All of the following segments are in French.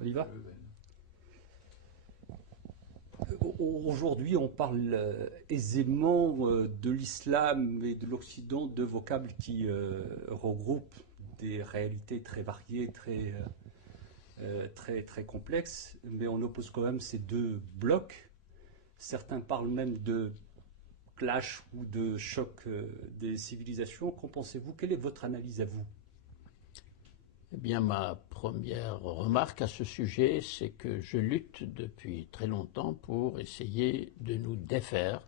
On y va. Aujourd'hui, on parle aisément de l'islam et de l'Occident, deux vocables qui regroupent des réalités très variées, très complexes, mais on oppose quand même ces deux blocs. Certains parlent même de clash ou de choc des civilisations. Qu'en pensez-vous? Quelle est votre analyse à vous? Eh bien, ma première remarque à ce sujet, c'est que je lutte depuis très longtemps pour essayer de nous défaire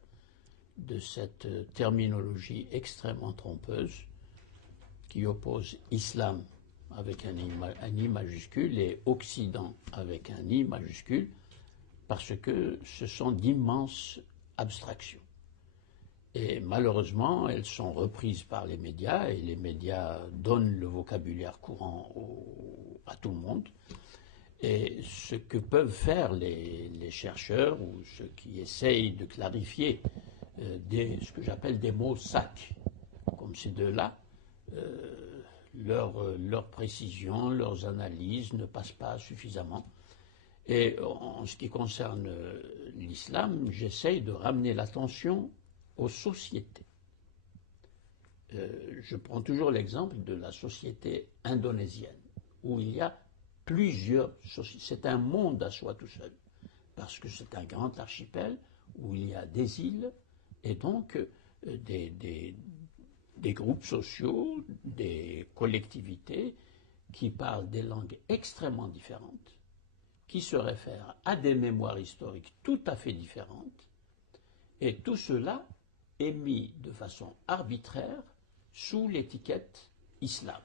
de cette terminologie extrêmement trompeuse qui oppose islam avec un I majuscule et Occident avec un I majuscule, parce que ce sont d'immenses abstractions. Et malheureusement, elles sont reprises par les médias, et les médias donnent le vocabulaire courant à tout le monde. Et ce que peuvent faire les chercheurs ou ceux qui essayent de clarifier ce que j'appelle des mots sacs, comme ces deux-là, leur précision, leurs analyses ne passent pas suffisamment. Et en ce qui concerne l'islam, j'essaye de ramener l'attention aux sociétés. Je prends toujours l'exemple de la société indonésienne, où il y a plusieurs sociétés. C'est un monde à soi tout seul, parce que c'est un grand archipel où il y a des îles, et donc des groupes sociaux, des collectivités qui parlent des langues extrêmement différentes, qui se réfèrent à des mémoires historiques tout à fait différentes, et tout cela est mis de façon arbitraire sous l'étiquette islam.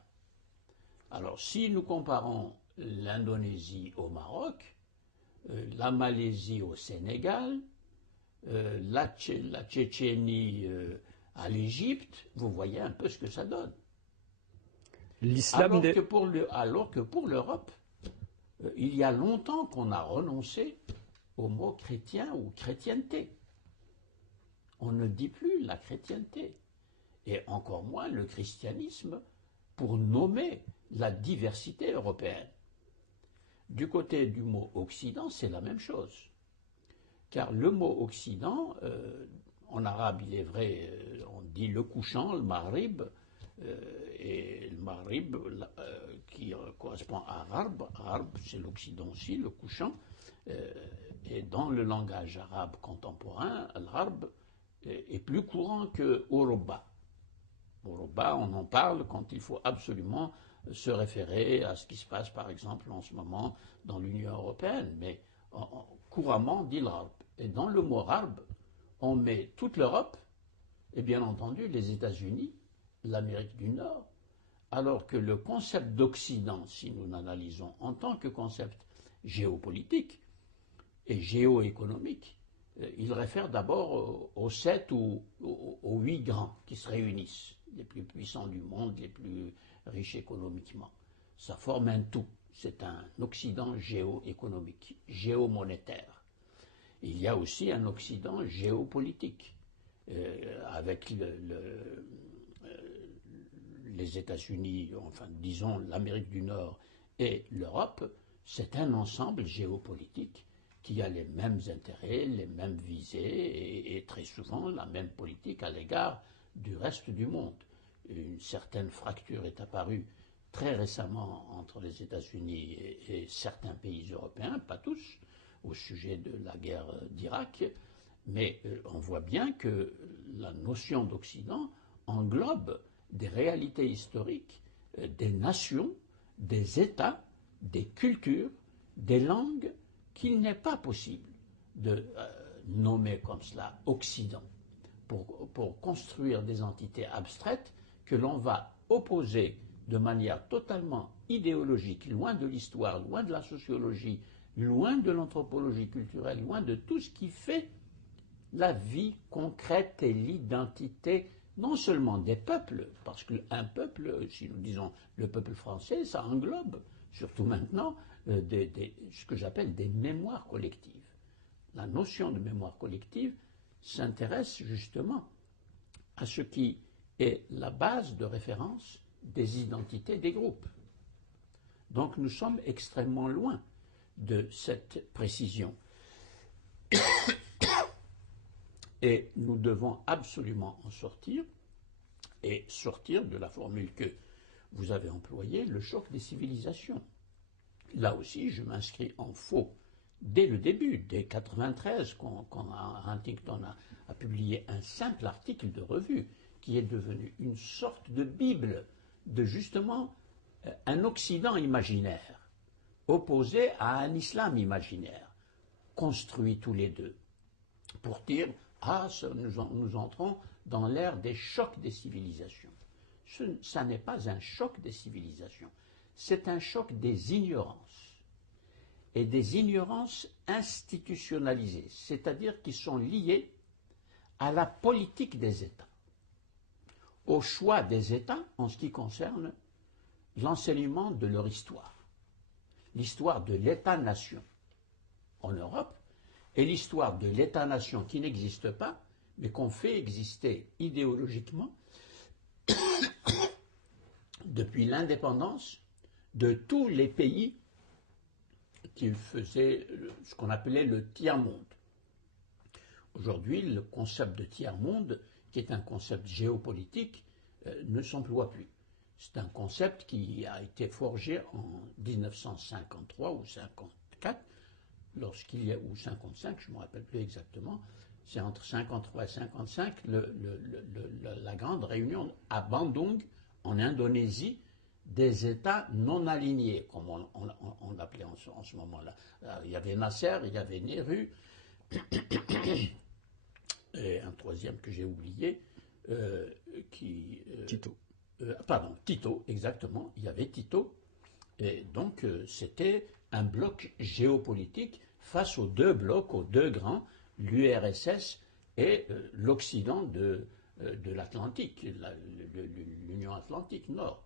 Alors, si nous comparons l'Indonésie au Maroc, la Malaisie au Sénégal, la Tchétchénie à l'Égypte, vous voyez un peu ce que ça donne. L'islam Alors que pour l'Europe, il y a longtemps qu'on a renoncé au mot chrétien ou chrétienté. On ne dit plus la chrétienté, et encore moins le christianisme, pour nommer la diversité européenne. Du côté du mot Occident, c'est la même chose. Car le mot Occident, en arabe, il est vrai, on dit le couchant, le Maghrib, et le Maghrib qui correspond à Arab. Arab, c'est l'Occident aussi, le couchant. Et dans le langage arabe contemporain, l'arabe est plus courant que Europa. Europa, on en parle quand il faut absolument se référer à ce qui se passe, par exemple, en ce moment dans l'Union européenne. Mais couramment, on dit l'arabe. Et dans le mot arabe, on met toute l'Europe et bien entendu les États-Unis, l'Amérique du Nord, alors que le concept d'Occident, si nous l'analysons en tant que concept géopolitique et géoéconomique, il réfère d'abord aux 7 ou aux 8 grands qui se réunissent, les plus puissants du monde, les plus riches économiquement. Ça forme un tout. C'est un Occident géoéconomique, géomonétaire. Il y a aussi un Occident géopolitique, avec les États-Unis, enfin disons l'Amérique du Nord et l'Europe. C'est un ensemble géopolitique qui a les mêmes intérêts, les mêmes visées et très souvent la même politique à l'égard du reste du monde. Une certaine fracture est apparue très récemment entre les États-Unis et certains pays européens, pas tous, au sujet de la guerre d'Irak, mais on voit bien que la notion d'Occident englobe des réalités historiques, des nations, des États, des cultures, des langues qu'il n'est pas possible de nommer comme cela Occident pour construire des entités abstraites que l'on va opposer de manière totalement idéologique, loin de l'histoire, loin de la sociologie, loin de l'anthropologie culturelle, loin de tout ce qui fait la vie concrète et l'identité non seulement des peuples, parce qu'un peuple, si nous disons le peuple français, ça englobe, surtout maintenant, ce que j'appelle des mémoires collectives. La notion de mémoire collective s'intéresse justement à ce qui est la base de référence des identités des groupes. Donc nous sommes extrêmement loin de cette précision. Et nous devons absolument en sortir, et sortir de la formule que vous avez employée, le choc des civilisations. Là aussi, je m'inscris en faux. Dès le début, dès 1993, quand Huntington a publié un simple article de revue qui est devenu une sorte de Bible de justement un Occident imaginaire opposé à un islam imaginaire, construit tous les deux, pour dire « Ah, nous entrons dans l'ère des chocs des civilisations ». Ça n'est pas un choc des civilisations, c'est un choc des ignorances, et des ignorances institutionnalisées, c'est-à-dire qui sont liées à la politique des États, au choix des États en ce qui concerne l'enseignement de leur histoire, l'histoire de l'État-nation en Europe, et l'histoire de l'État-nation qui n'existe pas, mais qu'on fait exister idéologiquement depuis l'indépendance de tous les pays qui faisaient ce qu'on appelait le tiers-monde. Aujourd'hui, le concept de tiers-monde, qui est un concept géopolitique, ne s'emploie plus. C'est un concept qui a été forgé en 1953 ou 54, lorsqu'il y a, ou 55, je ne me rappelle plus exactement, c'est entre 53 et 55, la grande réunion à Bandung, en Indonésie, des États non alignés, comme on l'appelait en ce moment-là. Il y avait Nasser, il y avait Nehru, et un troisième que j'ai oublié, Tito. Pardon, Tito, exactement, il y avait Tito, et donc c'était un bloc géopolitique face aux deux blocs, aux deux grands, l'URSS et l'Occident de l'Atlantique, l'Union Atlantique Nord.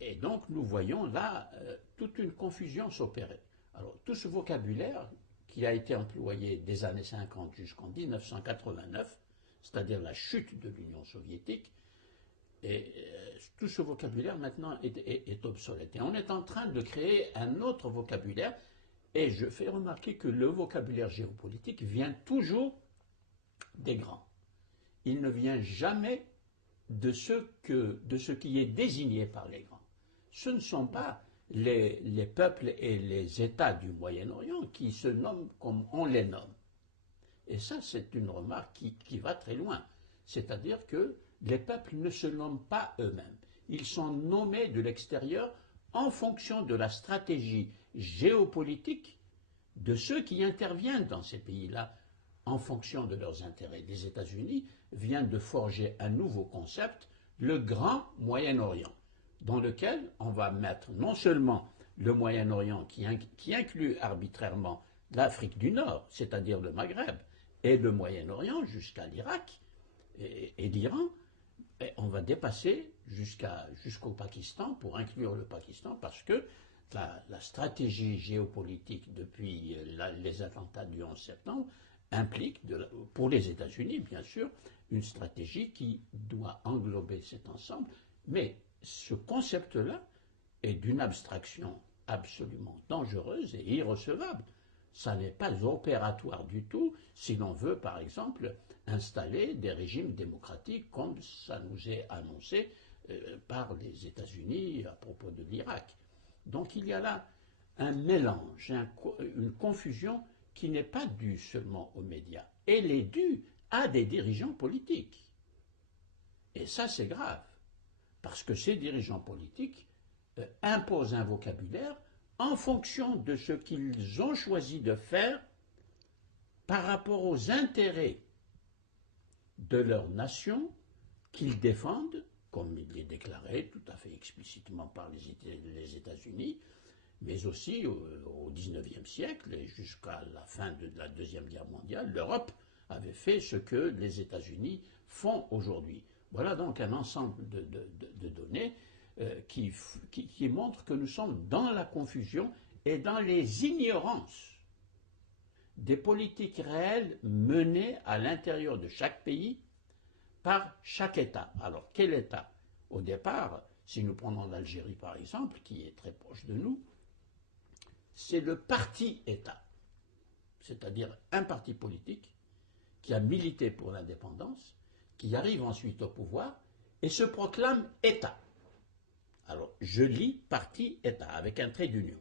Et donc nous voyons là toute une confusion s'opérer. Alors tout ce vocabulaire qui a été employé des années 50 jusqu'en 1989, c'est-à-dire la chute de l'Union soviétique, et tout ce vocabulaire maintenant est obsolète. Et on est en train de créer un autre vocabulaire, et je fais remarquer que le vocabulaire géopolitique vient toujours des grands. Il ne vient jamais de ce qui est désigné par les grands. Ce ne sont pas les peuples et les États du Moyen-Orient qui se nomment comme on les nomme. Et ça, c'est une remarque qui va très loin. C'est-à-dire que les peuples ne se nomment pas eux-mêmes. Ils sont nommés de l'extérieur en fonction de la stratégie géopolitique de ceux qui interviennent dans ces pays-là en fonction de leurs intérêts. Les États-Unis viennent de forger un nouveau concept, le Grand Moyen-Orient, dans lequel on va mettre non seulement le Moyen-Orient qui inclut arbitrairement l'Afrique du Nord, c'est-à-dire le Maghreb, et le Moyen-Orient jusqu'à l'Irak et l'Iran, et on va dépasser jusqu'au Pakistan pour inclure le Pakistan parce que la stratégie géopolitique depuis les attentats du 11 septembre implique, pour les États-Unis bien sûr, une stratégie qui doit englober cet ensemble, mais ce concept-là est d'une abstraction absolument dangereuse et irrecevable. Ça n'est pas opératoire du tout si l'on veut, par exemple, installer des régimes démocratiques comme ça nous est annoncé par les États-Unis à propos de l'Irak. Donc il y a là un mélange, une confusion qui n'est pas due seulement aux médias. Elle est due à des dirigeants politiques. Et ça, c'est grave, parce que ces dirigeants politiques imposent un vocabulaire en fonction de ce qu'ils ont choisi de faire par rapport aux intérêts de leur nation qu'ils défendent, comme il est déclaré tout à fait explicitement par les États-Unis, mais aussi au XIXe siècle et jusqu'à la fin de la Deuxième Guerre mondiale, l'Europe avait fait ce que les États-Unis font aujourd'hui. Voilà donc un ensemble de données qui montrent que nous sommes dans la confusion et dans les ignorances des politiques réelles menées à l'intérieur de chaque pays par chaque État. Alors, quel État? Au départ, si nous prenons l'Algérie par exemple, qui est très proche de nous, c'est le parti-État, c'est-à-dire un parti politique qui a milité pour l'indépendance, qui arrive ensuite au pouvoir et se proclame État. Alors, je lis parti-État avec un trait d'union.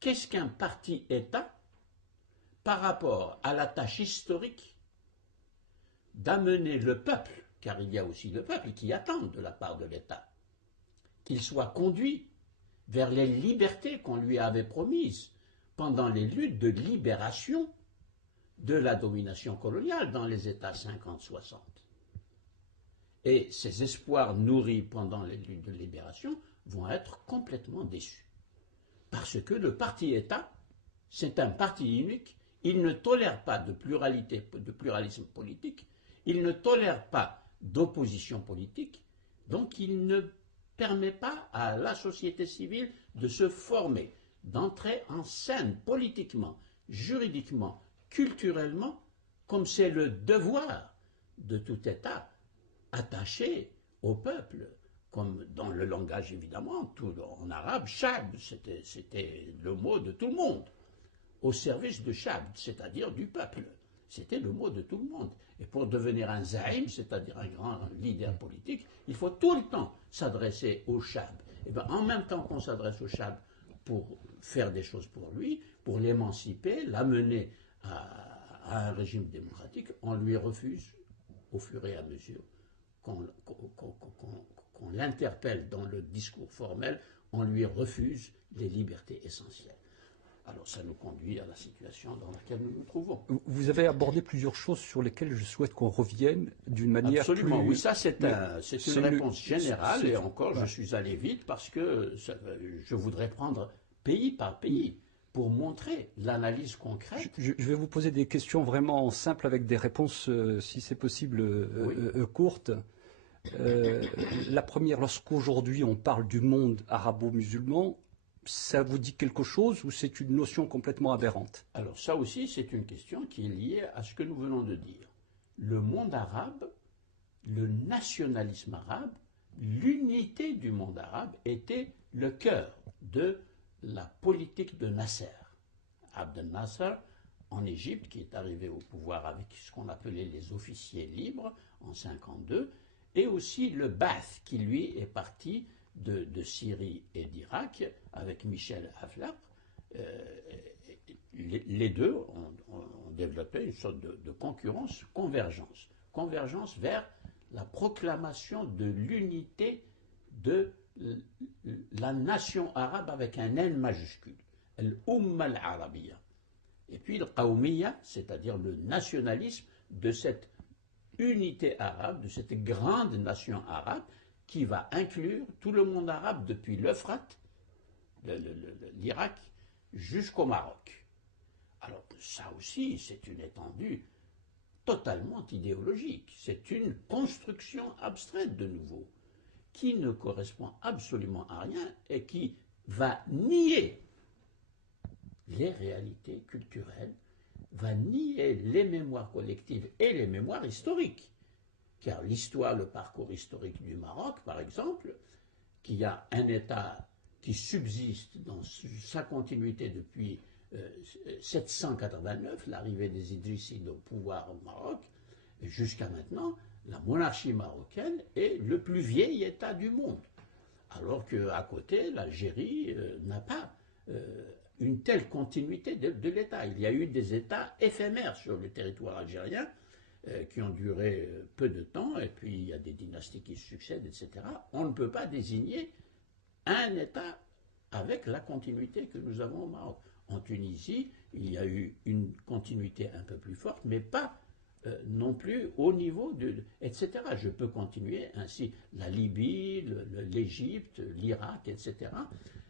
Qu'est-ce qu'un parti-État par rapport à la tâche historique d'amener le peuple, car il y a aussi le peuple qui attend de la part de l'État, qu'il soit conduit vers les libertés qu'on lui avait promises pendant les luttes de libération de la domination coloniale dans les États 50-60. Et ces espoirs nourris pendant les luttes de libération vont être complètement déçus. Parce que le parti-État, c'est un parti unique, il ne tolère pas de pluralité, de pluralisme politique, il ne tolère pas d'opposition politique, donc il ne permet pas à la société civile de se former, d'entrer en scène politiquement, juridiquement, culturellement, comme c'est le devoir de tout État attaché au peuple, comme dans le langage évidemment, tout en arabe, shab, c'était le mot de tout le monde, au service de shab, c'est-à-dire du peuple. C'était le mot de tout le monde. Et pour devenir un zaïm, c'est-à-dire un grand leader politique, il faut tout le temps s'adresser au shab. Et bien, en même temps qu'on s'adresse au shab pour faire des choses pour lui, pour l'émanciper, l'amener à un régime démocratique, on lui refuse, au fur et à mesure qu'on l'interpelle dans le discours formel, on lui refuse les libertés essentielles. Alors ça nous conduit à la situation dans laquelle nous nous trouvons. Vous avez abordé plusieurs choses sur lesquelles je souhaite qu'on revienne d'une manière Absolument, plus... oui, ça c'est une réponse générale, et encore je suis allé vite parce que je voudrais prendre pays par pays pour montrer l'analyse concrète. Je vais vous poser des questions vraiment simples avec des réponses, si c'est possible, courtes. La première, lorsqu'aujourd'hui on parle du monde arabo-musulman, ça vous dit quelque chose ou c'est une notion complètement aberrante? Alors ça aussi, c'est une question qui est liée à ce que nous venons de dire. Le monde arabe, le nationalisme arabe, l'unité du monde arabe était le cœur de la politique de Nasser. Abdel Nasser, en Égypte, qui est arrivé au pouvoir avec ce qu'on appelait les officiers libres en 1952, et aussi le Ba'ath, qui lui est parti de Syrie et d'Irak, avec Michel Aflaq. Les deux ont développé une sorte de concurrence, convergence vers la proclamation de l'unité de la nation arabe avec un N majuscule, l'Umma al-Arabiya. Et puis le Qawmiya, c'est-à-dire le nationalisme de cette unité arabe, de cette grande nation arabe, qui va inclure tout le monde arabe depuis l'Euphrate, l'Irak, jusqu'au Maroc. Alors ça aussi, c'est une étendue totalement idéologique. C'est une construction abstraite de nouveau, qui ne correspond absolument à rien et qui va nier les réalités culturelles, va nier les mémoires collectives et les mémoires historiques. Car l'histoire, le parcours historique du Maroc, par exemple, qui a un État qui subsiste dans sa continuité depuis 789, l'arrivée des Idrissides au pouvoir au Maroc, jusqu'à maintenant, la monarchie marocaine est le plus vieil État du monde. Alors qu'à côté, l'Algérie n'a pas une telle continuité de l'État. Il y a eu des États éphémères sur le territoire algérien, qui ont duré peu de temps, et puis il y a des dynasties qui se succèdent, etc. On ne peut pas désigner un État avec la continuité que nous avons au Maroc. En Tunisie, il y a eu une continuité un peu plus forte, mais pas non plus au niveau etc. Je peux continuer ainsi. La Libye, l'Égypte, l'Irak, etc.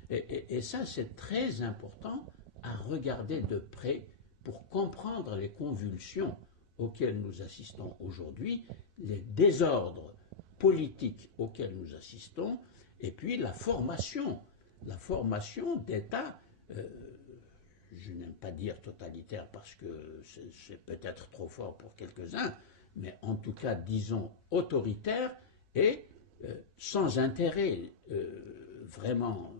Et ça, c'est très important à regarder de près pour comprendre les convulsions auxquels nous assistons aujourd'hui, les désordres politiques auxquels nous assistons, et puis la formation d'États, je n'aime pas dire totalitaire parce que c'est peut-être trop fort pour quelques-uns, mais en tout cas, disons, autoritaires et sans intérêt vraiment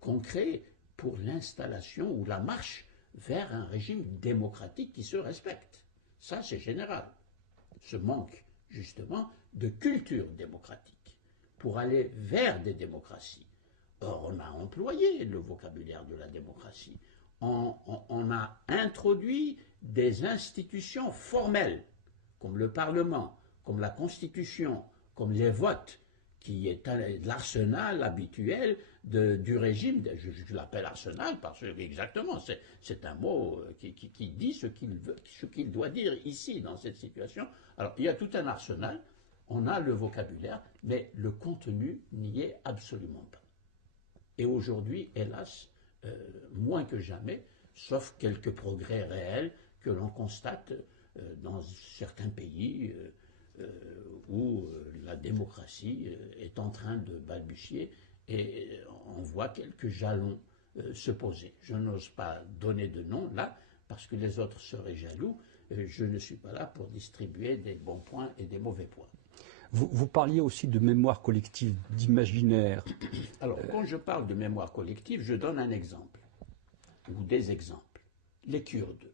concret pour l'installation ou la marche vers un régime démocratique qui se respecte. Ça, c'est général. Ce manque, justement, de culture démocratique pour aller vers des démocraties. Or, on a employé le vocabulaire de la démocratie. On a introduit des institutions formelles, comme le Parlement, comme la Constitution, comme les votes, qui est l'arsenal habituel du régime. Je l'appelle arsenal parce que, exactement, c'est un mot qui dit ce qu'il doit dire ici, dans cette situation. Alors, il y a tout un arsenal, on a le vocabulaire, mais le contenu n'y est absolument pas. Et aujourd'hui, hélas, moins que jamais, sauf quelques progrès réels que l'on constate dans certains pays où la démocratie est en train de balbutier et on voit quelques jalons se poser. Je n'ose pas donner de nom là parce que les autres seraient jaloux. Je ne suis pas là pour distribuer des bons points et des mauvais points. Vous parliez aussi de mémoire collective, d'imaginaire. Alors, quand je parle de mémoire collective, je donne un exemple, ou des exemples. Les Kurdes.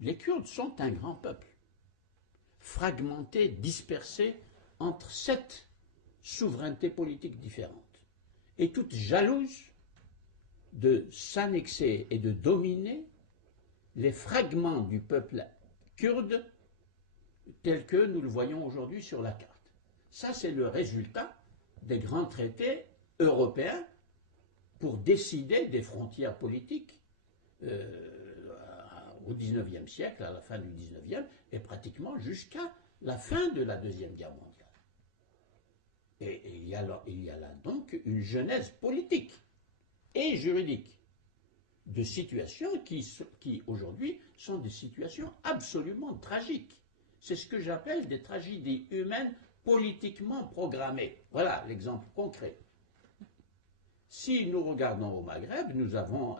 Les Kurdes sont un grand peuple, fragmenté, dispersé entre 7 souverainetés politiques différentes, et toutes jalouses de s'annexer et de dominer les fragments du peuple kurde tel que nous le voyons aujourd'hui sur la carte. Ça, c'est le résultat des grands traités européens pour décider des frontières politiques au XIXe siècle, à la fin du XIXe, et pratiquement jusqu'à la fin de la Deuxième Guerre mondiale. Et il y a là donc une genèse politique et juridique de situations qui aujourd'hui sont des situations absolument tragiques. C'est ce que j'appelle des tragédies humaines politiquement programmées. Voilà l'exemple concret. Si nous regardons au Maghreb, nous avons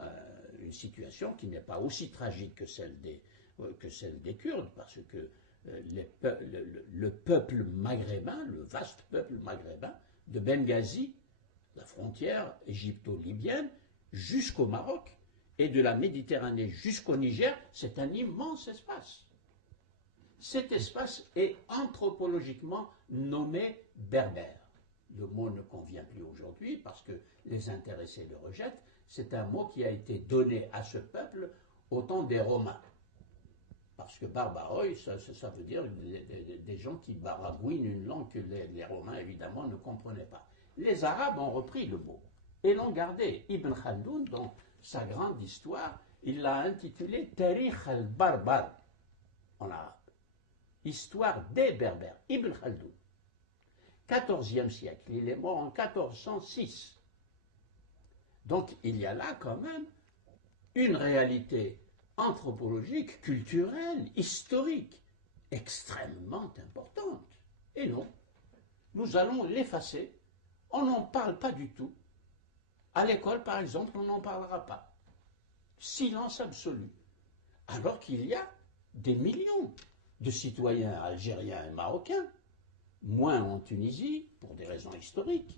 une situation qui n'est pas aussi tragique que celle des Kurdes, parce que le peuple maghrébin, le vaste peuple maghrébin, de Benghazi, la frontière égypto-libyenne, jusqu'au Maroc, et de la Méditerranée jusqu'au Niger, c'est un immense espace. Cet espace est anthropologiquement nommé berbère. Le mot ne convient plus aujourd'hui parce que les intéressés le rejettent. C'est un mot qui a été donné à ce peuple au temps des Romains. Parce que barbaroi, ça veut dire des gens qui baragouinent une langue que les Romains, évidemment, ne comprenaient pas. Les Arabes ont repris le mot et l'ont gardé. Ibn Khaldoun, dans sa grande histoire, il l'a intitulé Tarikh al-Barbar en arabe. Histoire des Berbères, Ibn Khaldoun. 14e siècle, il est mort en 1406. Donc il y a là quand même une réalité anthropologique, culturelle, historique, extrêmement importante. Et non, nous allons l'effacer. On n'en parle pas du tout. À l'école, par exemple, on n'en parlera pas. Silence absolu. Alors qu'il y a des millions de citoyens algériens et marocains, moins en Tunisie, pour des raisons historiques,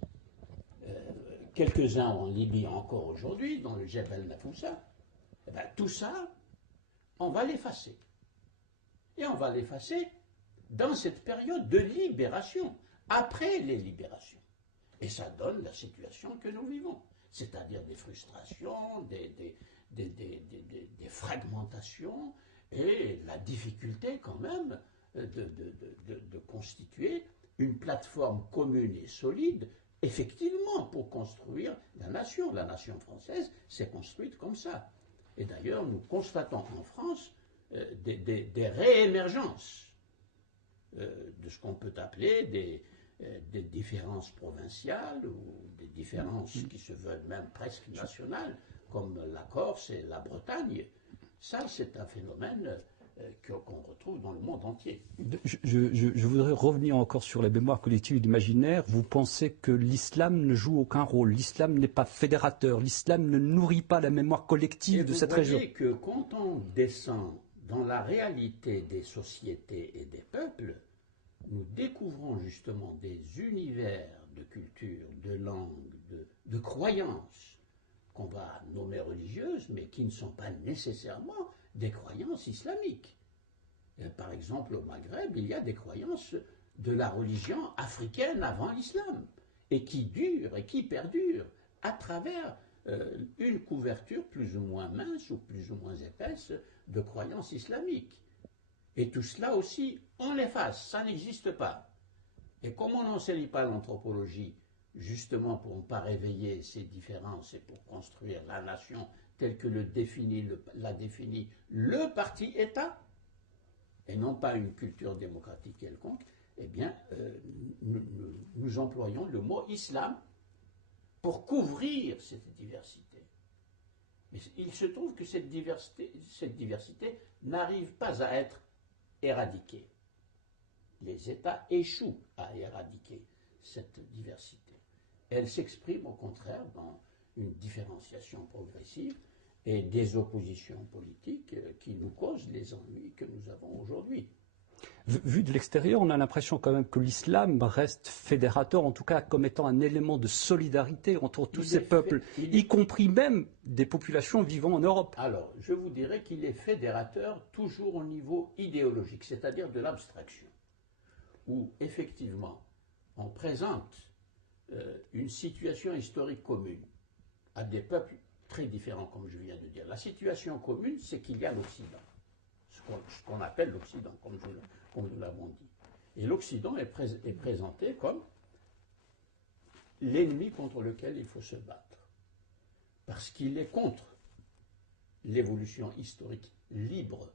quelques-uns en Libye encore aujourd'hui, dans le Jebel Nafoussa. Eh bien, tout ça, on va l'effacer. Et on va l'effacer dans cette période de libération, après les libérations. Et ça donne la situation que nous vivons, c'est-à-dire des frustrations, des fragmentations et la difficulté quand même de constituer une plateforme commune et solide, effectivement, pour construire la nation. La nation française s'est construite comme ça. Et d'ailleurs, nous constatons en France des réémergences de ce qu'on peut appeler des différences provinciales ou des différences qui se veulent même presque nationales, comme la Corse et la Bretagne. Ça, c'est un phénomène qu'on retrouve dans le monde entier. Je voudrais revenir encore sur la mémoire collective et l'imaginaire. Vous pensez que l'islam ne joue aucun rôle, l'islam n'est pas fédérateur, l'islam ne nourrit pas la mémoire collective de cette région. Vous voyez que quand on descend dans la réalité des sociétés et des peuples, nous découvrons justement des univers de culture, de langue, de croyances qu'on va nommer religieuses, mais qui ne sont pas nécessairement des croyances islamiques. Par exemple, au Maghreb, il y a des croyances de la religion africaine avant l'islam, et qui durent et qui perdurent à travers une couverture plus ou moins mince ou plus ou moins épaisse de croyances islamiques. Et tout cela aussi, on l'efface, ça n'existe pas. Et comme on n'enseigne pas l'anthropologie, justement pour ne pas réveiller ces différences et pour construire la nation telle que l'a définit le parti-État, et non pas une culture démocratique quelconque, eh bien, nous employons le mot islam pour couvrir cette diversité. Mais il se trouve que cette diversité n'arrive pas à être éradiquée. Les États échouent à éradiquer cette diversité. Elle s'exprime au contraire dans une différenciation progressive et des oppositions politiques qui nous causent les ennuis que nous avons aujourd'hui. Vu de l'extérieur, on a l'impression quand même que l'islam reste fédérateur, en tout cas comme étant un élément de solidarité entre tous ces peuples, y compris même des populations vivant en Europe. Alors, je vous dirais qu'il est fédérateur toujours au niveau idéologique, c'est-à-dire de l'abstraction, où effectivement on présente une situation historique commune à des peuples très différents, comme je viens de dire. La situation commune, c'est qu'il y a l'Occident, ce qu'on appelle l'Occident, comme nous l'avons dit. Et l'Occident est présenté comme l'ennemi contre lequel il faut se battre, parce qu'il est contre l'évolution historique libre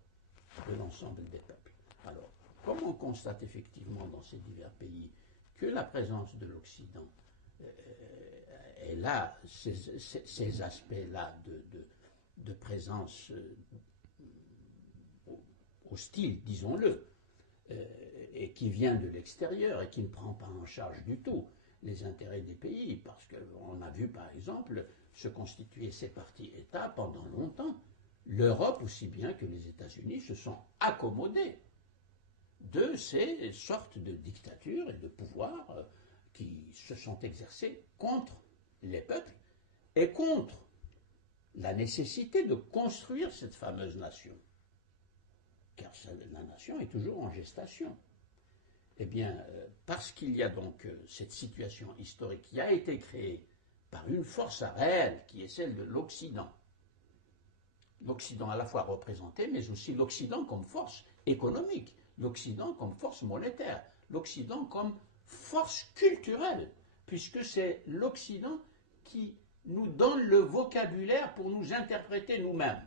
de l'ensemble des peuples. Alors, comme on constate effectivement dans ces divers pays que la présence de l'Occident est là, ces aspects-là de présence hostile, disons-le, et qui vient de l'extérieur et qui ne prend pas en charge du tout les intérêts des pays, parce qu'on a vu par exemple se constituer ces partis-États pendant longtemps. L'Europe, aussi bien que les États-Unis, se sont accommodés de ces sortes de dictatures et de pouvoirs qui se sont exercés contre les peuples et contre la nécessité de construire cette fameuse nation. Car la nation est toujours en gestation. Eh bien, parce qu'il y a donc cette situation historique qui a été créée par une force réelle qui est celle de l'Occident, l'Occident à la fois représenté, mais aussi l'Occident comme force économique, l'Occident comme force monétaire, l'Occident comme force culturelle, puisque c'est l'Occident qui nous donne le vocabulaire pour nous interpréter nous-mêmes.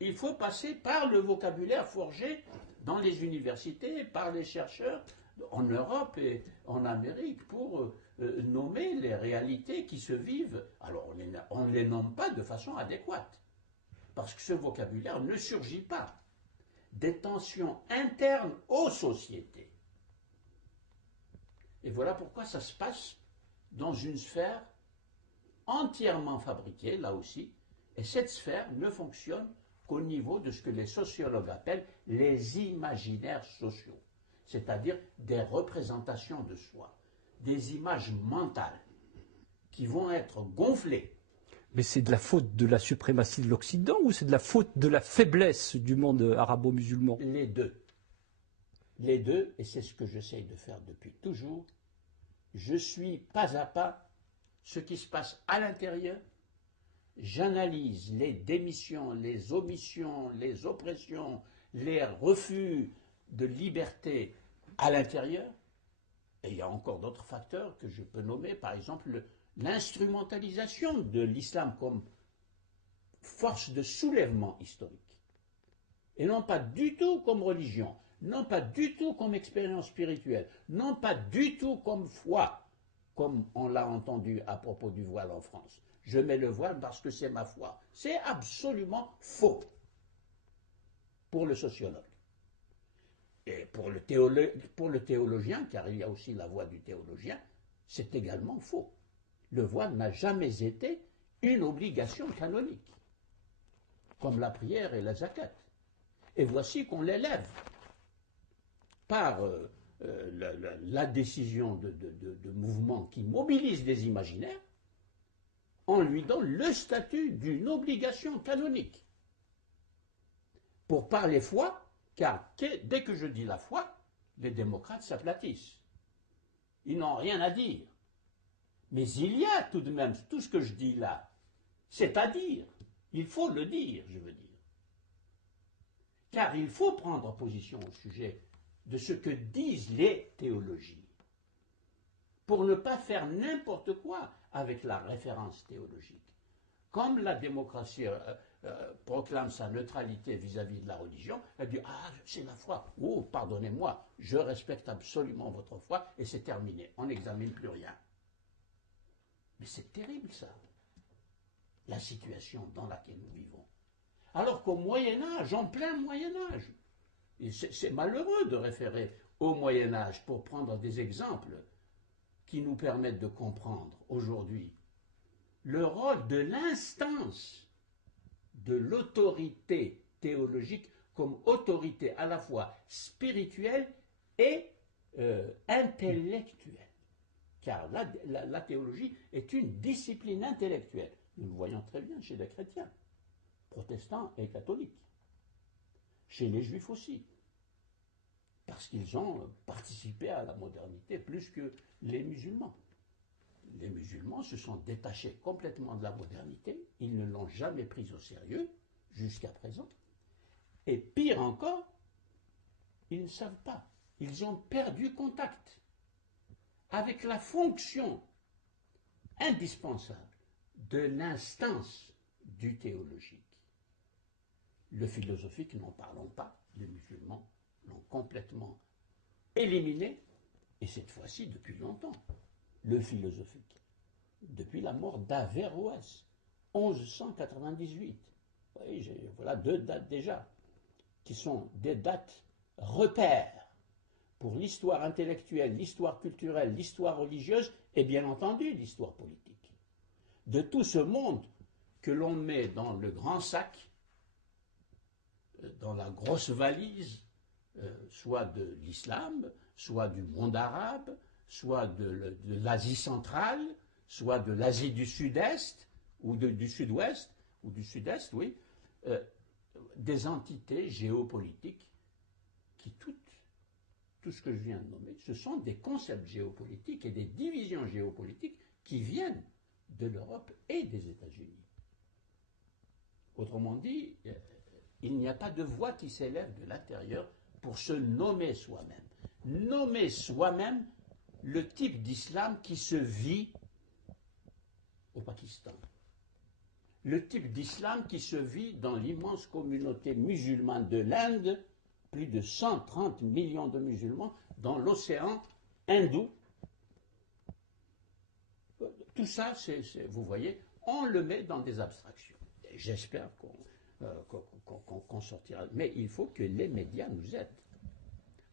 Il faut passer par le vocabulaire forgé dans les universités, par les chercheurs en Europe et en Amérique pour nommer les réalités qui se vivent. Alors on ne les nomme pas de façon adéquate, parce que ce vocabulaire ne surgit pas des tensions internes aux sociétés. Et voilà pourquoi ça se passe dans une sphère entièrement fabriquée, là aussi, et cette sphère ne fonctionne qu'au niveau de ce que les sociologues appellent les imaginaires sociaux, c'est-à-dire des représentations de soi, des images mentales qui vont être gonflées. Mais c'est de la faute de la suprématie de l'Occident ou c'est de la faute de la faiblesse du monde arabo-musulman? Les deux. Les deux, et c'est ce que j'essaye de faire depuis toujours. Je suis pas à pas ce qui se passe à l'intérieur. J'analyse les démissions, les omissions, les oppressions, les refus de liberté à l'intérieur. Et il y a encore d'autres facteurs que je peux nommer, par exemple l'instrumentalisation de l'islam comme force de soulèvement historique. Et non pas du tout comme religion, non pas du tout comme expérience spirituelle, non pas du tout comme foi, comme on l'a entendu à propos du voile en France. Je mets le voile parce que c'est ma foi. C'est absolument faux pour le sociologue. Et pour le théologien, car il y a aussi la voix du théologien, c'est également faux. Le voile n'a jamais été une obligation canonique, comme la prière et la zakat. Et voici qu'on l'élève par la décision de mouvements qui mobilisent des imaginaires on lui donne le statut d'une obligation canonique. Pour parler foi, car dès que je dis la foi, les démocrates s'aplatissent. Ils n'ont rien à dire. Mais il y a tout de même tout ce que je dis là. C'est à dire. Il faut le dire, je veux dire. Car il faut prendre position au sujet de ce que disent les théologies, pour ne pas faire n'importe quoi avec la référence théologique. Comme la démocratie proclame sa neutralité vis-à-vis de la religion, elle dit « Ah, c'est la foi. Oh, pardonnez-moi, je respecte absolument votre foi et c'est terminé. On n'examine plus rien. » Mais c'est terrible ça, la situation dans laquelle nous vivons. Alors qu'au Moyen-Âge, en plein Moyen-Âge, c'est malheureux de référer au Moyen-Âge pour prendre des exemples qui nous permettent de comprendre aujourd'hui le rôle de l'instance de l'autorité théologique comme autorité à la fois spirituelle et intellectuelle. Car la théologie est une discipline intellectuelle. Nous le voyons très bien chez les chrétiens, protestants et catholiques. Chez les juifs aussi. Parce qu'ils ont participé à la modernité plus que les musulmans. Les musulmans se sont détachés complètement de la modernité, ils ne l'ont jamais prise au sérieux jusqu'à présent. Et pire encore, ils ne savent pas. Ils ont perdu contact avec la fonction indispensable de l'instance du théologique. Le philosophique, n'en parlons pas, les musulmans l'ont complètement éliminé, et cette fois-ci depuis longtemps. Le philosophique, depuis la mort d'Averroès, 1198. Oui, voilà 2 dates déjà, qui sont des dates repères pour l'histoire intellectuelle, l'histoire culturelle, l'histoire religieuse et bien entendu l'histoire politique. De tout ce monde que l'on met dans le grand sac, dans la grosse valise, soit de l'islam, soit du monde arabe, soit de l'Asie centrale, soit de l'Asie du Sud-Est, ou du Sud-Ouest, ou du Sud-Est, oui, des entités géopolitiques qui tout ce que je viens de nommer, ce sont des concepts géopolitiques et des divisions géopolitiques qui viennent de l'Europe et des États-Unis. Autrement dit, il n'y a pas de voix qui s'élève de l'intérieur pour se nommer soi-même. Nommer soi-même le type d'islam qui se vit au Pakistan. Le type d'islam qui se vit dans l'immense communauté musulmane de l'Inde, plus de 130 millions de musulmans, dans l'océan hindou. Tout ça, vous voyez, on le met dans des abstractions. Et j'espère qu'on sortira. Mais il faut que les médias nous aident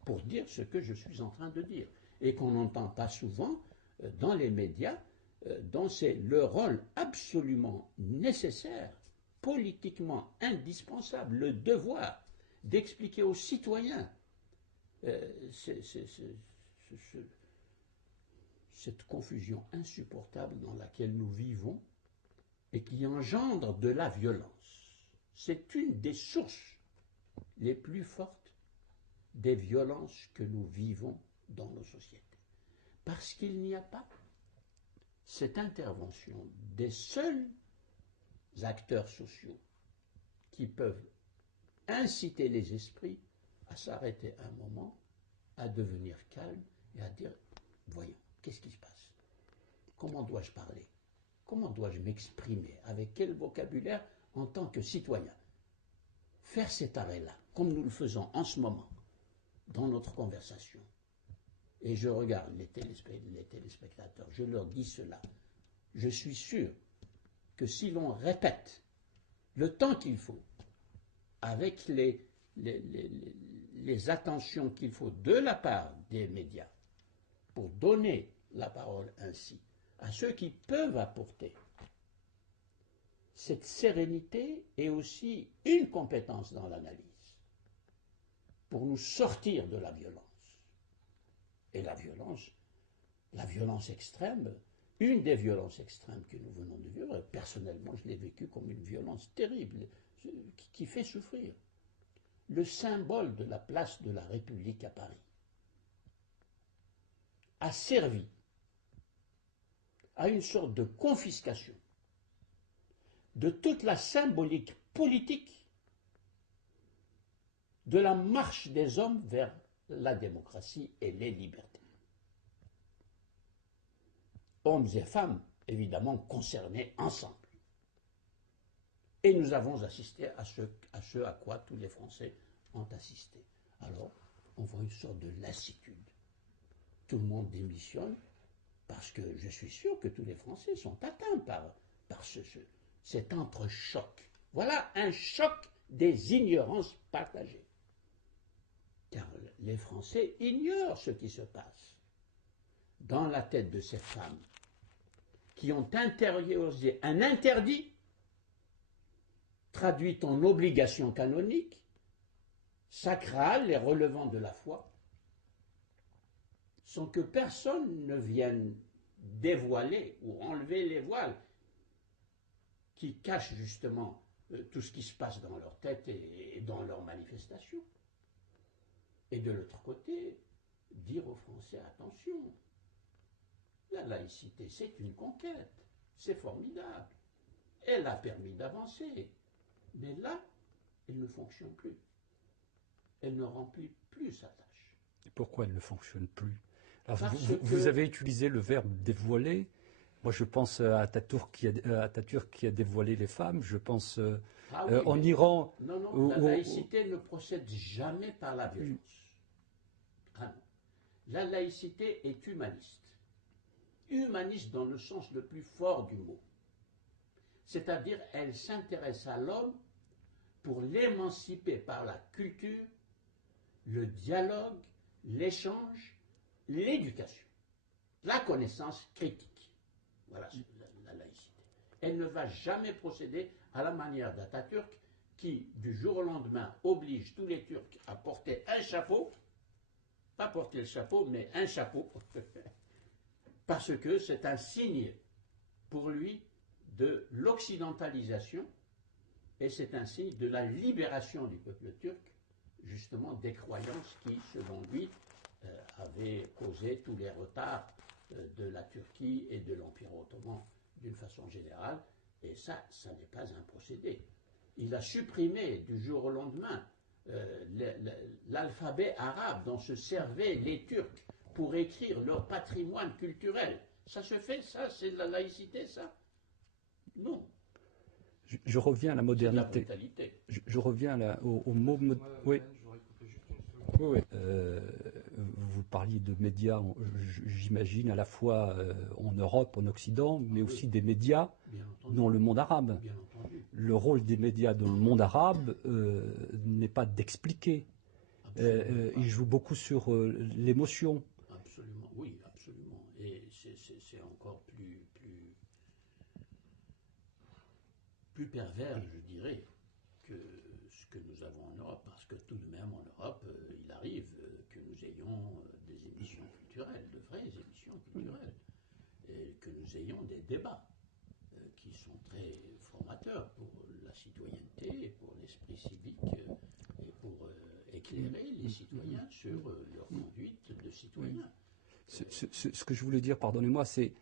pour dire ce que je suis en train de dire. Et qu'on n'entend pas souvent dans les médias, dont c'est le rôle absolument nécessaire, politiquement indispensable, le devoir d'expliquer aux citoyens cette confusion insupportable dans laquelle nous vivons et qui engendre de la violence. C'est une des sources les plus fortes des violences que nous vivons dans nos sociétés. Parce qu'il n'y a pas cette intervention des seuls acteurs sociaux qui peuvent inciter les esprits à s'arrêter un moment, à devenir calmes et à dire « Voyons, qu'est-ce qui se passe? Comment dois-je parler? Comment dois-je m'exprimer? Avec quel vocabulaire en tant que citoyen ?» Faire cet arrêt-là, comme nous le faisons en ce moment, dans notre conversation. Et je regarde les téléspectateurs, je leur dis cela. Je suis sûr que si l'on répète le temps qu'il faut, avec les attentions qu'il faut de la part des médias, pour donner la parole ainsi à ceux qui peuvent apporter cette sérénité et aussi une compétence dans l'analyse, pour nous sortir de la violence. Et la violence extrême, Une des violences extrêmes que nous venons de vivre, personnellement, je l'ai vécu comme une violence terrible, qui fait souffrir. Le symbole de la place de la République à Paris a servi à une sorte de confiscation de toute la symbolique politique de la marche des hommes vers la démocratie et les libertés. Hommes et femmes, évidemment, concernés ensemble. Et nous avons assisté à ce à quoi tous les Français ont assisté. Alors, on voit une sorte de lassitude. Tout le monde démissionne parce que je suis sûr que tous les Français sont atteints par cet entrechoc. Voilà un choc des ignorances partagées. Car les Français ignorent ce qui se passe dans la tête de ces femmes qui ont intériorisé un interdit traduit en obligation canonique, sacrale et relevant de la foi, sans que personne ne vienne dévoiler ou enlever les voiles qui cachent justement tout ce qui se passe dans leur tête et dans leurs manifestations. Et de l'autre côté, dire aux Français, attention, la laïcité, c'est une conquête, c'est formidable, elle a permis d'avancer, mais là, elle ne fonctionne plus. Elle ne remplit plus sa tâche. Et pourquoi elle ne fonctionne plus? Alors, Parce vous avez utilisé le verbe dévoiler. Moi, je pense à Atatürk qui a dévoilé les femmes. Je pense en Iran. Non, la laïcité ne procède jamais par la violence. Ah non. La laïcité est humaniste. Humaniste dans le sens le plus fort du mot. C'est-à-dire, elle s'intéresse à l'homme pour l'émanciper par la culture, le dialogue, l'échange, l'éducation, la connaissance critique. Voilà la laïcité. Elle ne va jamais procéder à la manière d'Atatürk qui, du jour au lendemain, oblige tous les Turcs à porter un chapeau, pas porter le chapeau, mais un chapeau, parce que c'est un signe pour lui de l'occidentalisation et c'est un signe de la libération du peuple turc, justement des croyances qui, selon lui, avaient causé tous les retards de la Turquie et de l'Empire ottoman d'une façon générale. Et ça n'est pas un procédé. Il a supprimé du jour au lendemain l'alphabet arabe dont se servaient les Turcs pour écrire leur patrimoine culturel. Ça se fait, ça? C'est de la laïcité, ça? Non. Je reviens à la modernité. Je reviens au mot. Oui. Oui. Vous parliez de médias, j'imagine, à la fois en Europe, en Occident, mais aussi des médias dans le monde arabe. Le rôle des médias dans le monde arabe n'est pas d'expliquer. Il joue beaucoup sur l'émotion. Absolument, oui, absolument. Et c'est encore plus pervers, je dirais, que ce que nous avons en Europe, parce que tout de même en Europe, il arrive que nous ayons des émissions culturelles, de vraies émissions culturelles, et que nous ayons des débats qui sont très formateurs pour la citoyenneté, pour l'esprit civique et pour éclairer les citoyens sur leur conduite de citoyens. Ce que je voulais dire, pardonnez-moi, c'est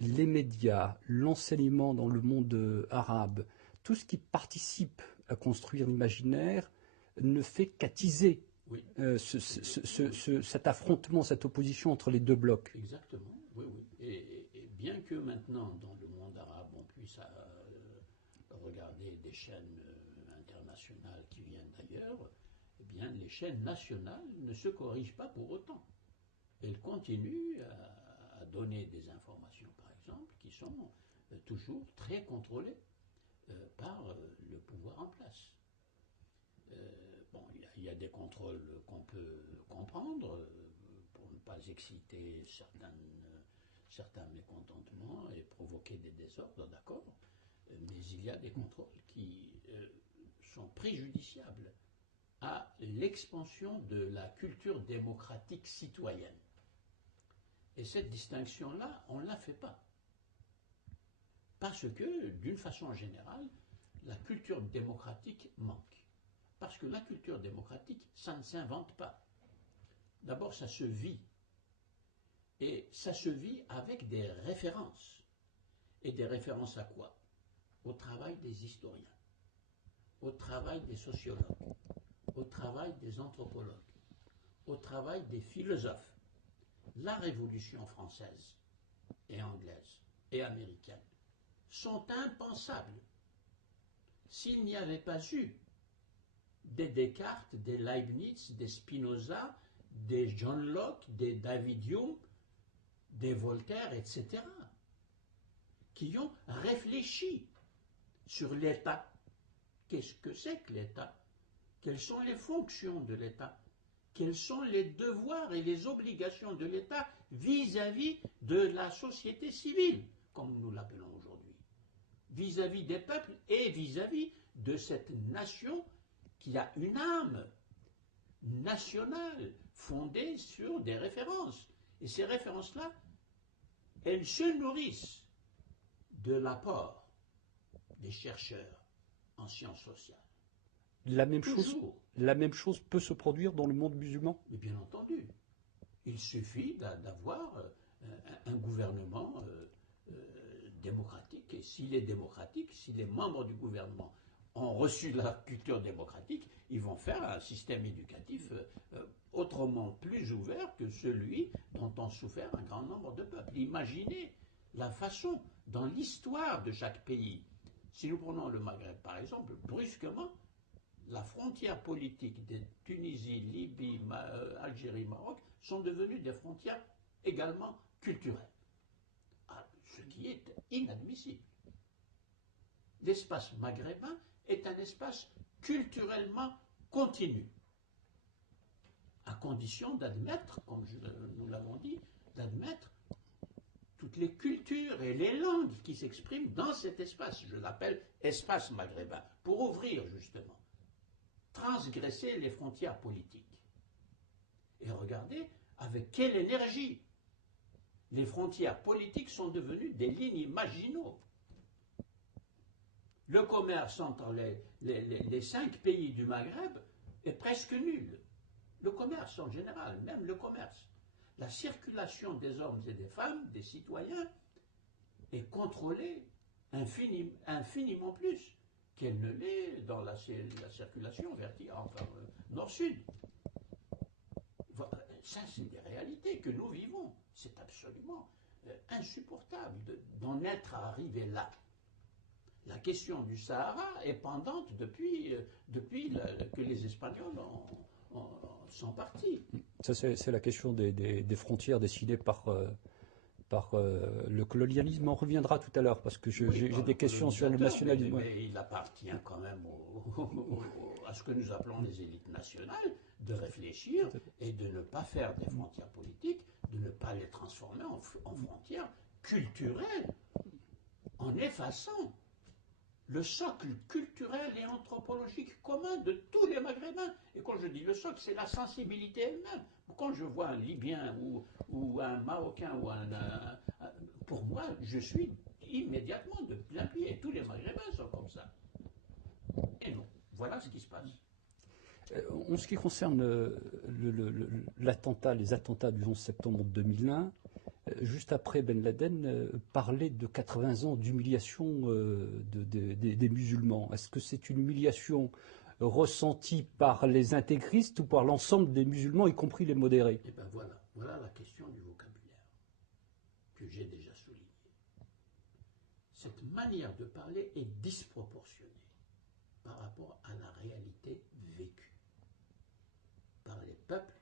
les médias, l'enseignement dans le monde arabe, tout ce qui participe à construire l'imaginaire ne fait qu'attiser cet affrontement, cette opposition entre les deux blocs. Exactement, oui. Et bien que maintenant, dans le monde arabe, on puisse regarder des chaînes internationales qui viennent d'ailleurs, eh bien, les chaînes nationales ne se corrigent pas pour autant. Elles continuent à donner des informations, par exemple, qui sont toujours très contrôlées par le pouvoir en place. Bon, il y a des contrôles qu'on peut comprendre pour ne pas exciter certains mécontentements et provoquer des désordres, d'accord, mais il y a des contrôles qui sont préjudiciables à l'expansion de la culture démocratique citoyenne. Et cette distinction-là, on ne la fait pas. Parce que, d'une façon générale, la culture démocratique manque. Parce que la culture démocratique, ça ne s'invente pas. D'abord, ça se vit. Et ça se vit avec des références. Et des références à quoi? Au travail des historiens, au travail des sociologues, au travail des anthropologues, au travail des philosophes. La Révolution française et anglaise et américaine sont impensables s'il n'y avait pas eu des Descartes, des Leibniz, des Spinoza, des John Locke, des David Hume, des Voltaire, etc., qui ont réfléchi sur l'État. Qu'est-ce que c'est que l'État? Quelles sont les fonctions de l'État? Quels sont les devoirs et les obligations de l'État vis-à-vis de la société civile, comme nous l'appelons aujourd'hui, vis-à-vis des peuples et vis-à-vis de cette nation qui a une âme nationale fondée sur des références. Et ces références-là, elles se nourrissent de l'apport des chercheurs en sciences sociales. La même chose peut se produire dans le monde musulman? Mais bien entendu. Il suffit d'avoir un gouvernement démocratique. Et s'il est démocratique, si les membres du gouvernement ont reçu la culture démocratique, ils vont faire un système éducatif autrement plus ouvert que celui dont ont souffert un grand nombre de peuples. Imaginez la façon, dans l'histoire de chaque pays, si nous prenons le Maghreb par exemple, brusquement, la frontière politique de Tunisie, Libye, Algérie, Maroc sont devenues des frontières également culturelles. Ce qui est inadmissible. L'espace maghrébin est un espace culturellement continu, à condition d'admettre, comme nous l'avons dit, d'admettre toutes les cultures et les langues qui s'expriment dans cet espace. Je l'appelle espace maghrébin, pour ouvrir justement, transgresser les frontières politiques. Et regardez avec quelle énergie les frontières politiques sont devenues des lignes maginaux. Le commerce entre les 5 pays du Maghreb est presque nul. Le commerce en général, même le commerce. La circulation des hommes et des femmes, des citoyens, est contrôlée infiniment plus qu'elle ne l'est dans la circulation verticale, enfin nord-sud. Ça, c'est des réalités que nous vivons. C'est absolument insupportable d'en être arrivé là. La question du Sahara est pendante depuis que les Espagnols sont partis. Ça, c'est la question des frontières décidées par le colonialisme. On reviendra tout à l'heure parce que j'ai des questions sur le nationalisme. Mais il appartient quand même à ce que nous appelons les élites nationales de réfléchir et de ne pas faire des frontières politiques, de ne pas les transformer en frontières culturelles, en effaçant le socle culturel et anthropologique commun de tous les Maghrébins. Et quand je dis le socle, c'est la sensibilité elle-même. Quand je vois un Libyen ou un Marocain, pour moi, je suis immédiatement de plein pied. Tous les Maghrébins sont comme ça. Et non, voilà ce qui se passe. En ce qui concerne les attentats du 11 septembre 2001, juste après Ben Laden parlait de 80 ans d'humiliation des musulmans. Est-ce que c'est une humiliation ressentie par les intégristes ou par l'ensemble des musulmans, y compris les modérés? Eh bien voilà la question du vocabulaire que j'ai déjà souligné. Cette manière de parler est disproportionnée par rapport à la réalité vécue par les peuples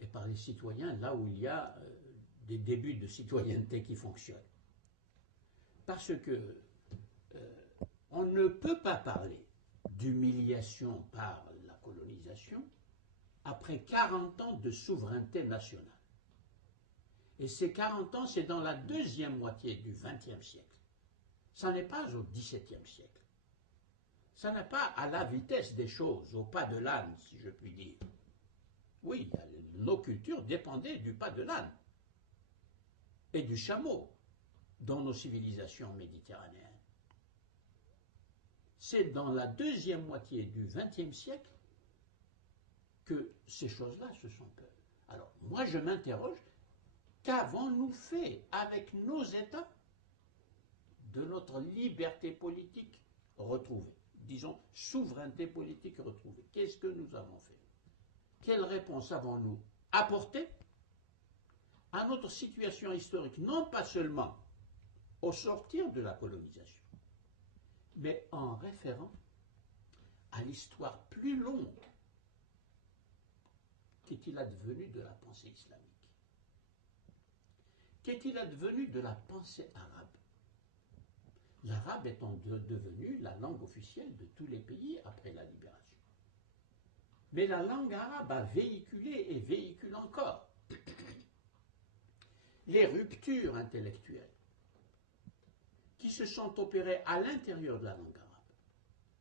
et par les citoyens, là où il y a des débuts de citoyenneté qui fonctionnent. Parce que on ne peut pas parler d'humiliation par la colonisation après 40 ans de souveraineté nationale. Et ces 40 ans, c'est dans la deuxième moitié du XXe siècle. Ça n'est pas au XVIIe siècle. Ça n'est pas à la vitesse des choses, au pas de l'âne, si je puis dire. Oui, nos cultures dépendaient du pas de l'âne et du chameau. dans nos civilisations méditerranéennes. C'est dans la deuxième moitié du XXe siècle que ces choses-là se sont passées. Alors, moi, je m'interroge, qu'avons-nous fait avec nos États de notre liberté politique retrouvée? Disons, souveraineté politique retrouvée. Qu'est-ce que nous avons fait? Quelle réponse avons-nous apportée à notre situation historique, non pas seulement au sortir de la colonisation, mais en référant à l'histoire plus longue qu'est-il advenu de la pensée islamique? Qu'est-il advenu de la pensée arabe? L'arabe étant devenu la langue officielle de tous les pays après la libération. Mais la langue arabe a véhiculé et véhicule encore les ruptures intellectuelles qui se sont opérées à l'intérieur de la langue arabe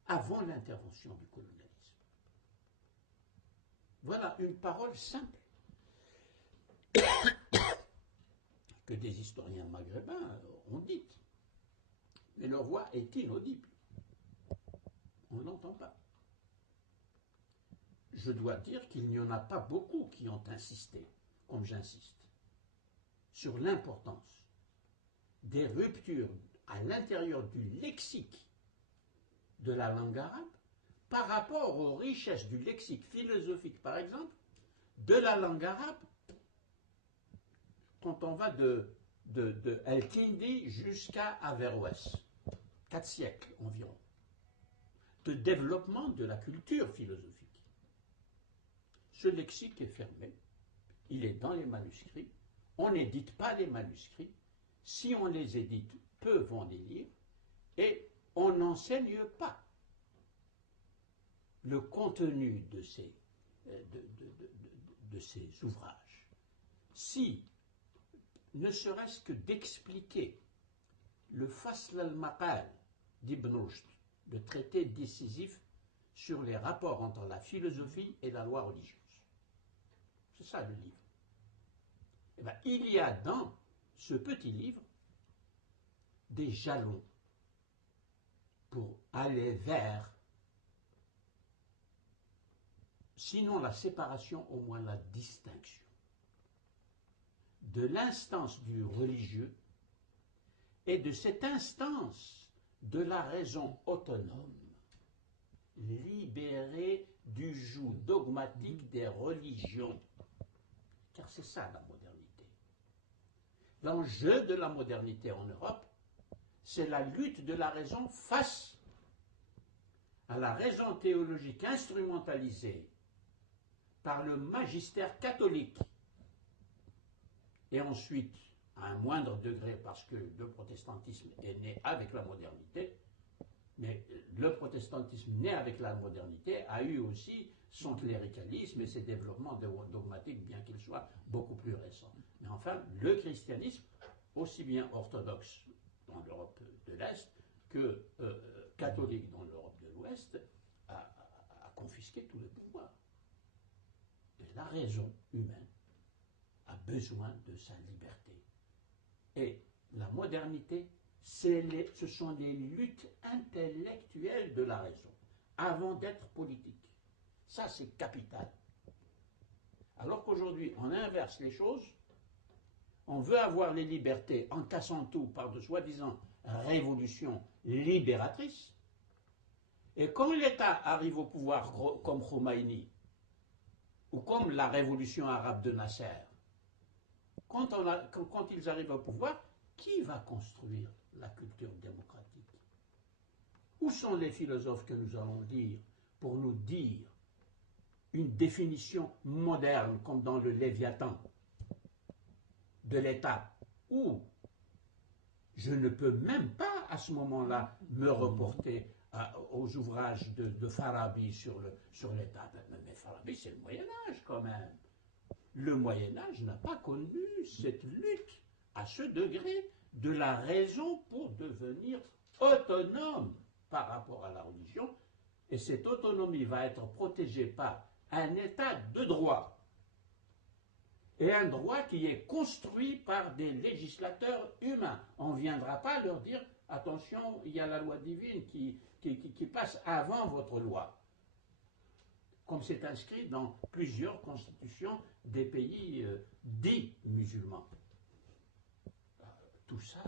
avant l'intervention du colonialisme. Voilà une parole simple que des historiens maghrébins ont dite. Mais leur voix est inaudible. On ne l'entend pas. Je dois dire qu'il n'y en a pas beaucoup qui ont insisté, comme j'insiste, sur l'importance des ruptures à l'intérieur du lexique de la langue arabe par rapport aux richesses du lexique philosophique, par exemple, de la langue arabe, quand on va de El-Kindi jusqu'à Averroès, 4 siècles environ, de développement de la culture philosophique. Ce lexique est fermé, il est dans les manuscrits, on n'édite pas les manuscrits, si on les édite, peu vont les lire, et on n'enseigne pas le contenu de ces ouvrages. Si, ne serait-ce que d'expliquer le Fasl al-Maqal d'Ibn Rushd, le traité décisif sur les rapports entre la philosophie et la loi religieuse. C'est ça le livre. Eh bien, il y a dans ce petit livre des jalons pour aller vers, sinon la séparation, au moins la distinction de l'instance du religieux et de cette instance de la raison autonome, libérée du joug dogmatique des religions. Car c'est ça la modernité. L'enjeu de la modernité en Europe, c'est la lutte de la raison face à la raison théologique instrumentalisée par le magistère catholique et ensuite, à un moindre degré, parce que le protestantisme est né avec la modernité, mais le protestantisme né avec la modernité a eu aussi son cléricalisme et ses développements dogmatiques, bien qu'ils soient beaucoup plus récents. Mais enfin, le christianisme, aussi bien orthodoxe dans l'Europe de l'Est que catholique dans l'Europe de l'Ouest, a confisqué tous les pouvoirs. Et la raison humaine a besoin de sa liberté. Et la modernité, ce sont les luttes intellectuelles de la raison, avant d'être politique. Ça, c'est capital. Alors qu'aujourd'hui, on inverse les choses, on veut avoir les libertés en cassant tout par de soi-disant révolutions libératrices, et quand l'État arrive au pouvoir comme Khomeini, ou comme la révolution arabe de Nasser, quand ils arrivent au pouvoir, qui va construire la culture démocratique? Où sont les philosophes que nous allons lire pour nous dire une définition moderne, comme dans le Léviathan, de l'État, où je ne peux même pas à ce moment-là me reporter aux ouvrages de Farabi sur l'État. Mais Farabi, c'est le Moyen-Âge quand même. Le Moyen-Âge n'a pas connu cette lutte à ce degré de la raison pour devenir autonome par rapport à la religion, et cette autonomie va être protégée par un État de droit et un droit qui est construit par des législateurs humains. On ne viendra pas leur dire attention, il y a la loi divine qui passe avant votre loi, comme c'est inscrit dans plusieurs constitutions des pays dits musulmans. Tout ça,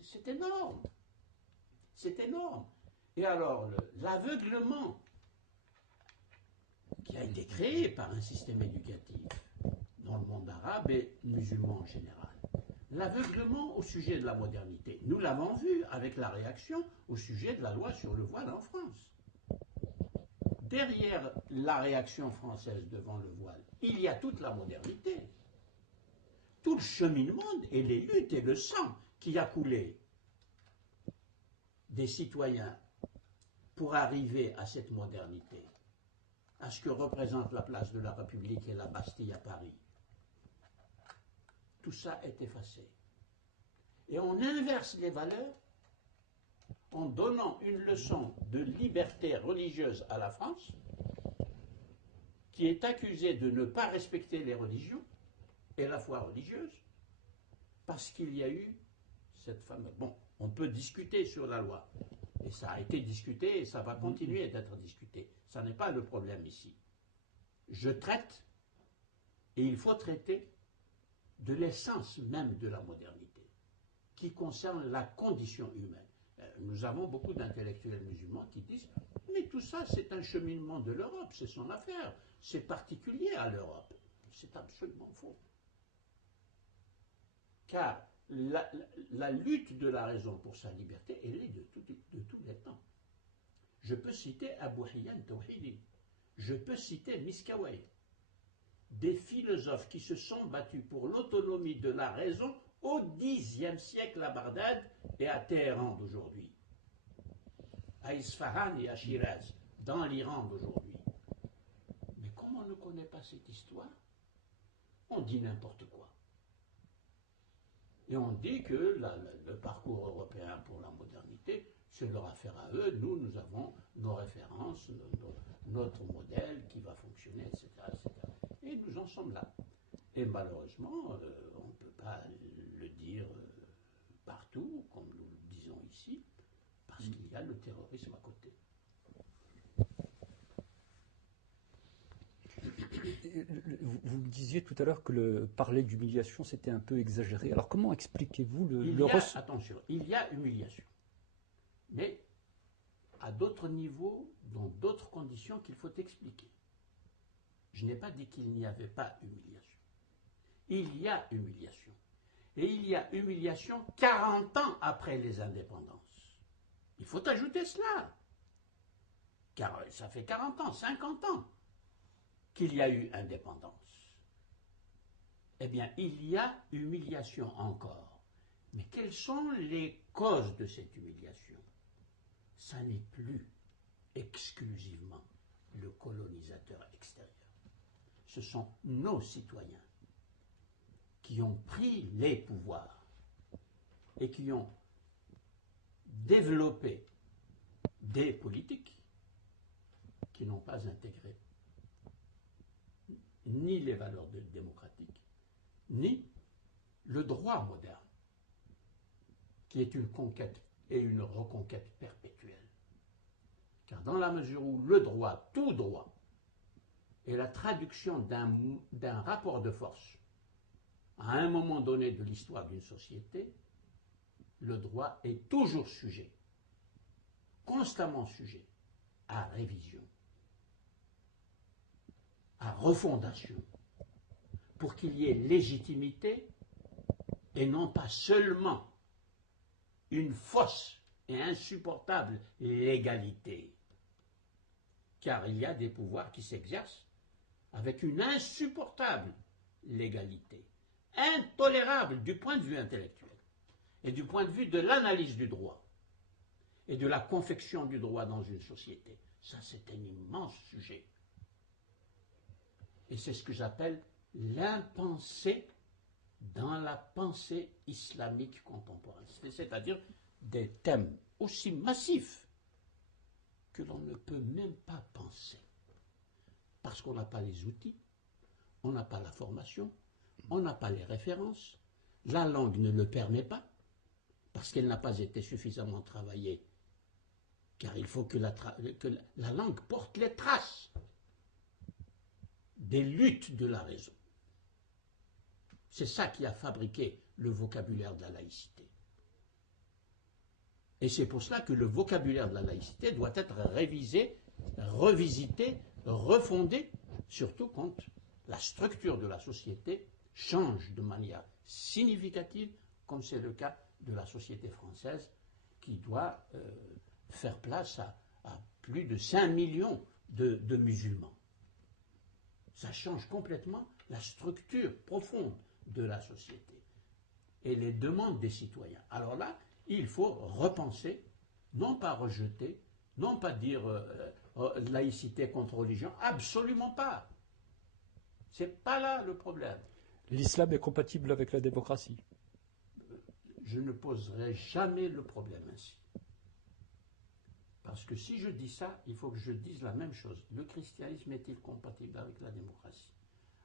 c'est énorme. C'est énorme. Et alors, l'aveuglement qui a été créé par un système éducatif dans le monde arabe et musulman en général. L'aveuglement au sujet de la modernité. Nous l'avons vu avec la réaction au sujet de la loi sur le voile en France. Derrière la réaction française devant le voile, il y a toute la modernité. Tout le cheminement et les luttes et le sang qui a coulé des citoyens pour arriver à cette modernité, à ce que représente la place de la République et la Bastille à Paris. Tout ça est effacé. Et on inverse les valeurs en donnant une leçon de liberté religieuse à la France, qui est accusée de ne pas respecter les religions et la foi religieuse, parce qu'il y a eu cette fameuse... Bon, on peut discuter sur la loi, et ça a été discuté, et ça va continuer d'être discuté. Ça n'est pas le problème ici. Je traite, et il faut traiter, de l'essence même de la modernité, qui concerne la condition humaine. Nous avons beaucoup d'intellectuels musulmans qui disent « Mais tout ça, c'est un cheminement de l'Europe, c'est son affaire, c'est particulier à l'Europe. » C'est absolument faux. Car la lutte de la raison pour sa liberté, elle est de tous les temps. Je peux citer Abu Hayyan Tawhidi, je peux citer Miskawayh, des philosophes qui se sont battus pour l'autonomie de la raison au Xe siècle à Bagdad et à Téhéran d'aujourd'hui, à Isfahan et à Shiraz, dans l'Iran d'aujourd'hui. Mais comme on ne connaît pas cette histoire, on dit n'importe quoi. Et on dit que le parcours européen pour la modernité, c'est leur affaire à eux. Nous avons nos références, notre modèle qui va fonctionner, etc., etc. Et nous en sommes là. Et malheureusement, on ne peut pas le dire partout, comme nous le disons ici, parce qu'il y a le terrorisme à côté. Vous me disiez tout à l'heure que parler d'humiliation, c'était un peu exagéré. Alors comment expliquez-vous Attention, il y a humiliation. Mais à d'autres niveaux, dans d'autres conditions qu'il faut expliquer. Je n'ai pas dit qu'il n'y avait pas humiliation. Il y a humiliation. Et il y a humiliation 40 ans après les indépendances. Il faut ajouter cela. Car ça fait 40 ans, 50 ans qu'il y a eu indépendance. Eh bien, il y a humiliation encore. Mais quelles sont les causes de cette humiliation? Ça n'est plus exclusivement le colonisateur extérieur. Ce sont nos citoyens qui ont pris les pouvoirs et qui ont développé des politiques qui n'ont pas intégré ni les valeurs démocratiques, ni le droit moderne, qui est une conquête et une reconquête perpétuelle. Car dans la mesure où le droit, tout droit, est la traduction d'un rapport de force à un moment donné de l'histoire d'une société, le droit est toujours sujet, constamment sujet, à révision, à refondation, pour qu'il y ait légitimité et non pas seulement une fausse et insupportable légalité. Car il y a des pouvoirs qui s'exercent avec une insupportable légalité, intolérable du point de vue intellectuel et du point de vue de l'analyse du droit et de la confection du droit dans une société. Ça, c'est un immense sujet. Et c'est ce que j'appelle l'impensé dans la pensée islamique contemporaine. C'est-à-dire des thèmes aussi massifs que l'on ne peut même pas penser. Parce qu'on n'a pas les outils, on n'a pas la formation, On n'a pas les références, la langue ne le permet pas, parce qu'elle n'a pas été suffisamment travaillée, car il faut que la langue porte les traces des luttes de la raison. C'est ça qui a fabriqué le vocabulaire de la laïcité. Et c'est pour cela que le vocabulaire de la laïcité doit être révisé, revisité, refondé, surtout quand la structure de la société change de manière significative, comme c'est le cas de la société française, qui doit faire place à plus de 5 millions de musulmans. Ça change complètement la structure profonde de la société et les demandes des citoyens. Alors là, il faut repenser, non pas rejeter, non pas dire laïcité contre religion, absolument pas. C'est pas là le problème. L'islam est compatible avec la démocratie. Je ne poserai jamais le problème ainsi. Parce que si je dis ça, il faut que je dise la même chose. Le christianisme est-il compatible avec la démocratie?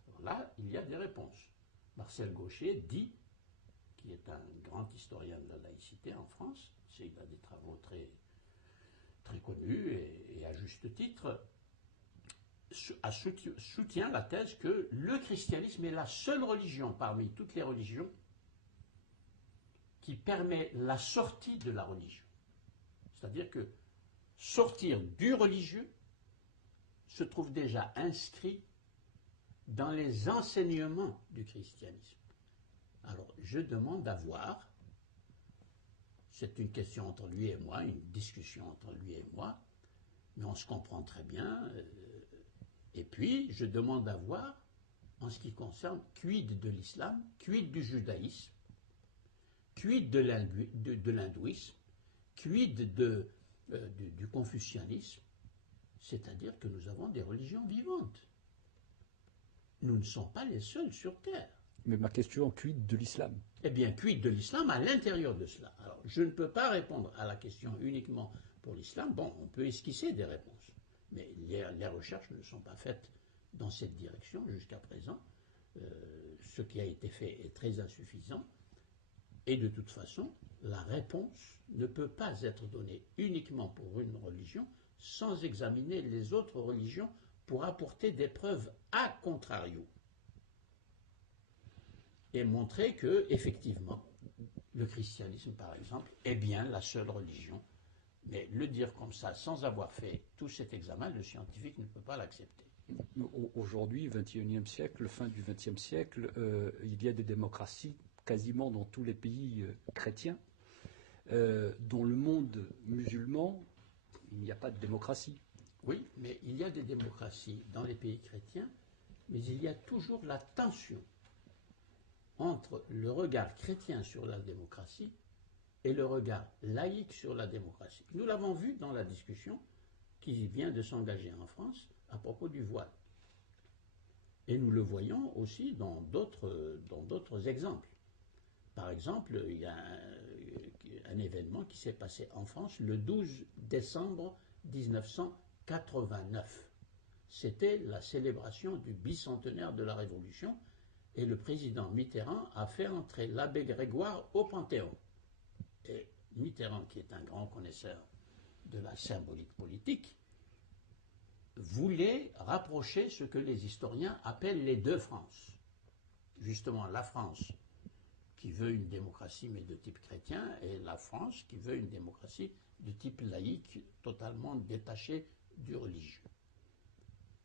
Alors là, il y a des réponses. Marcel Gauchet dit, qui est un grand historien de la laïcité en France, il a des travaux très, très connus et à juste titre, soutient la thèse que le christianisme est la seule religion parmi toutes les religions qui permet la sortie de la religion. C'est-à-dire que sortir du religieux se trouve déjà inscrit dans les enseignements du christianisme. Alors, je demande à voir, c'est une question entre lui et moi, une discussion entre lui et moi, mais on se comprend très bien. Et puis, je demande à voir, en ce qui concerne, quid de l'islam, quid du judaïsme, quid de l'hindouisme, quid du confucianisme, c'est-à-dire que nous avons des religions vivantes. Nous ne sommes pas les seuls sur Terre. Mais ma question, quid de l'islam? Eh bien, quid de l'islam à l'intérieur de cela? Alors, je ne peux pas répondre à la question uniquement pour l'islam. Bon, on peut esquisser des réponses, mais les recherches ne sont pas faites dans cette direction jusqu'à présent. Ce qui a été fait est très insuffisant. Et de toute façon, la réponse ne peut pas être donnée uniquement pour une religion sans examiner les autres religions pour apporter des preuves a contrario. Et montrer que, effectivement, le christianisme, par exemple, est bien la seule religion. Mais le dire comme ça, sans avoir fait tout cet examen, le scientifique ne peut pas l'accepter. Aujourd'hui, 21e siècle, fin du 20e siècle, il y a des démocraties quasiment dans tous les pays chrétiens. Dans le monde musulman, il n'y a pas de démocratie. Oui, mais il y a des démocraties dans les pays chrétiens, mais il y a toujours la tension entre le regard chrétien sur la démocratie et le regard laïque sur la démocratie. Nous l'avons vu dans la discussion qui vient de s'engager en France à propos du voile. Et nous le voyons aussi dans d'autres exemples. Par exemple, il y a un événement qui s'est passé en France le 12 décembre 1989. C'était la célébration du bicentenaire de la Révolution et le président Mitterrand a fait entrer l'abbé Grégoire au Panthéon. Et Mitterrand, qui est un grand connaisseur de la symbolique politique, voulait rapprocher ce que les historiens appellent les deux France. Justement, la France qui veut une démocratie mais de type chrétien et la France qui veut une démocratie de type laïque totalement détachée du religieux.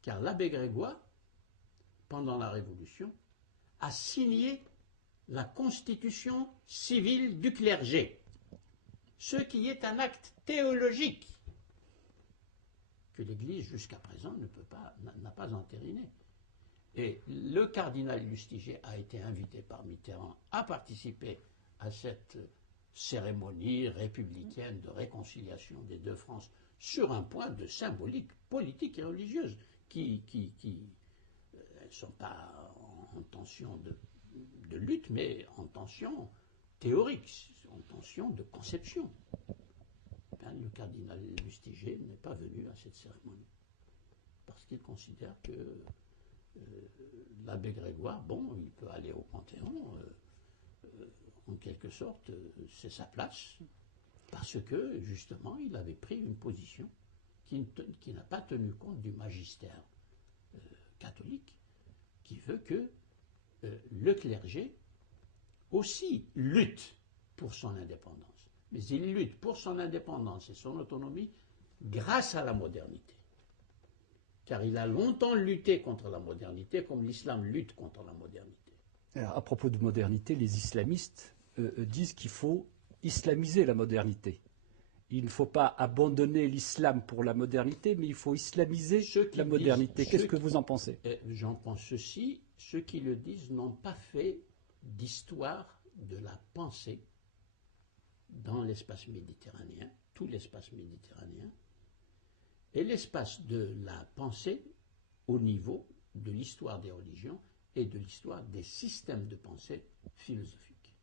Car l'abbé Grégoire, pendant la Révolution, a signé la constitution civile du clergé, ce qui est un acte théologique que l'Église jusqu'à présent n'a pas entériné. Et le cardinal Lustiger a été invité par Mitterrand à participer à cette cérémonie républicaine de réconciliation des deux France sur un point de symbolique politique et religieuse qui ne sont pas en tension de lutte, mais en tension théorique, en tension de conception. Le cardinal Lustiger n'est pas venu à cette cérémonie parce qu'il considère que l'abbé Grégoire, bon, il peut aller au Panthéon, en quelque sorte, c'est sa place, parce que, justement, il avait pris une position qui n'a pas tenu compte du magistère catholique, qui veut que le clergé aussi lutte pour son indépendance. Mais il lutte pour son indépendance et son autonomie grâce à la modernité. Car il a longtemps lutté contre la modernité, comme l'islam lutte contre la modernité. Alors, à propos de modernité, les islamistes disent qu'il faut islamiser la modernité. Il ne faut pas abandonner l'islam pour la modernité, mais il faut islamiser la modernité. Qu'est-ce que vous en pensez? J'en pense ceci. Ceux qui le disent n'ont pas fait d'histoire de la pensée dans l'espace méditerranéen, tout l'espace méditerranéen, et l'espace de la pensée au niveau de l'histoire des religions et de l'histoire des systèmes de pensée philosophiques.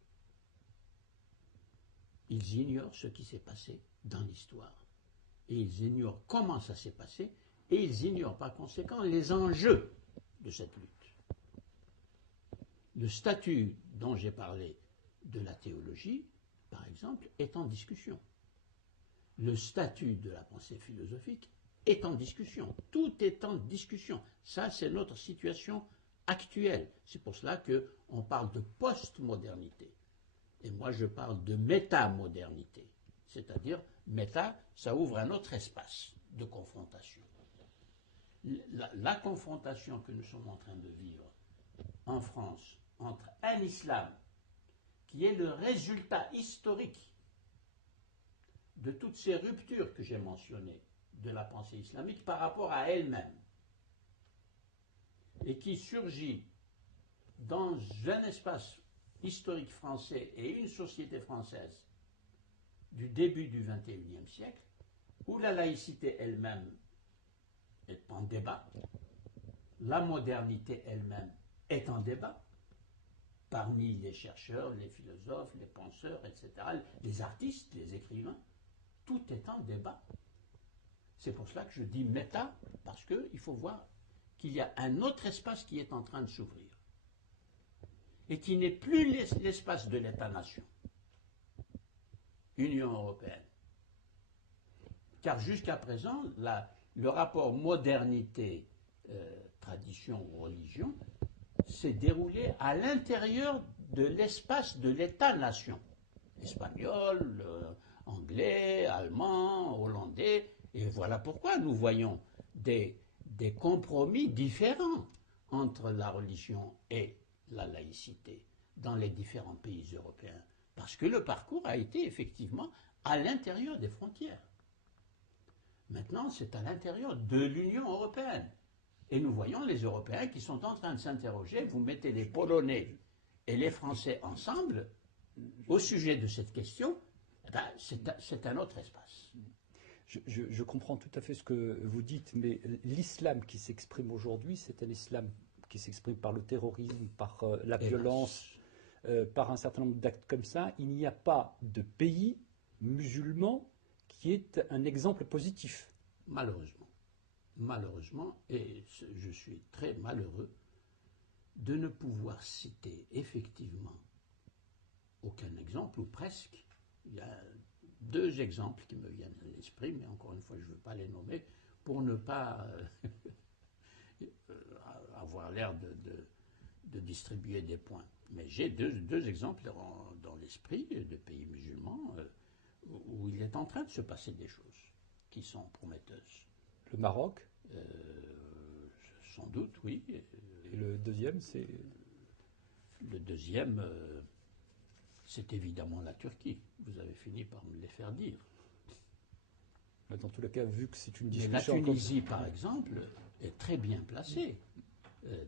Ils ignorent ce qui s'est passé dans l'histoire. Et ils ignorent comment ça s'est passé, et ils ignorent par conséquent les enjeux de cette lutte. Le statut dont j'ai parlé de la théologie, par exemple, est en discussion. Le statut de la pensée philosophique est en discussion. Tout est en discussion. Ça, c'est notre situation actuelle. C'est pour cela qu'on parle de postmodernité. Et moi, je parle de métamodernité. C'est-à-dire, méta, ça ouvre un autre espace de confrontation. La confrontation que nous sommes en train de vivre en France entre un islam qui est le résultat historique de toutes ces ruptures que j'ai mentionnées de la pensée islamique par rapport à elle-même et qui surgit dans un espace historique français et une société française du début du XXIe siècle, où la laïcité elle-même est en débat, la modernité elle-même est en débat, parmi les chercheurs, les philosophes, les penseurs, etc., les artistes, les écrivains, tout est en débat. C'est pour cela que je dis méta, parce qu'il faut voir qu'il y a un autre espace qui est en train de s'ouvrir, et qui n'est plus l'espace de l'État-nation, Union européenne. Car jusqu'à présent, le rapport modernité, tradition ou religion s'est déroulé à l'intérieur de l'espace de l'État-nation. Espagnol, anglais, allemand, hollandais. Et voilà pourquoi nous voyons des compromis différents entre la religion et la laïcité dans les différents pays européens. Parce que le parcours a été effectivement à l'intérieur des frontières. Maintenant, c'est à l'intérieur de l'Union européenne. Et nous voyons les Européens qui sont en train de s'interroger. Vous mettez les Polonais et les Français ensemble au sujet de cette question, ben, c'est un autre espace. Je comprends tout à fait ce que vous dites, mais l'islam qui s'exprime aujourd'hui, c'est un islam qui s'exprime par le terrorisme, par la violence, par un certain nombre d'actes comme ça. Il n'y a pas de pays musulman qui est un exemple positif. Malheureusement. Malheureusement, et je suis très malheureux de ne pouvoir citer effectivement aucun exemple, ou presque. Il y a deux exemples qui me viennent à l'esprit, mais encore une fois, je ne veux pas les nommer, pour ne pas avoir l'air de distribuer des points. Mais j'ai deux exemples dans l'esprit de pays musulmans où il est en train de se passer des choses qui sont prometteuses. Le Maroc Sans doute, oui. Et le deuxième, c'est... Le deuxième, c'est évidemment la Turquie. Vous avez fini par me les faire dire. Dans tous les cas, vu que c'est une Mais discussion... la Tunisie, par exemple, est très bien placée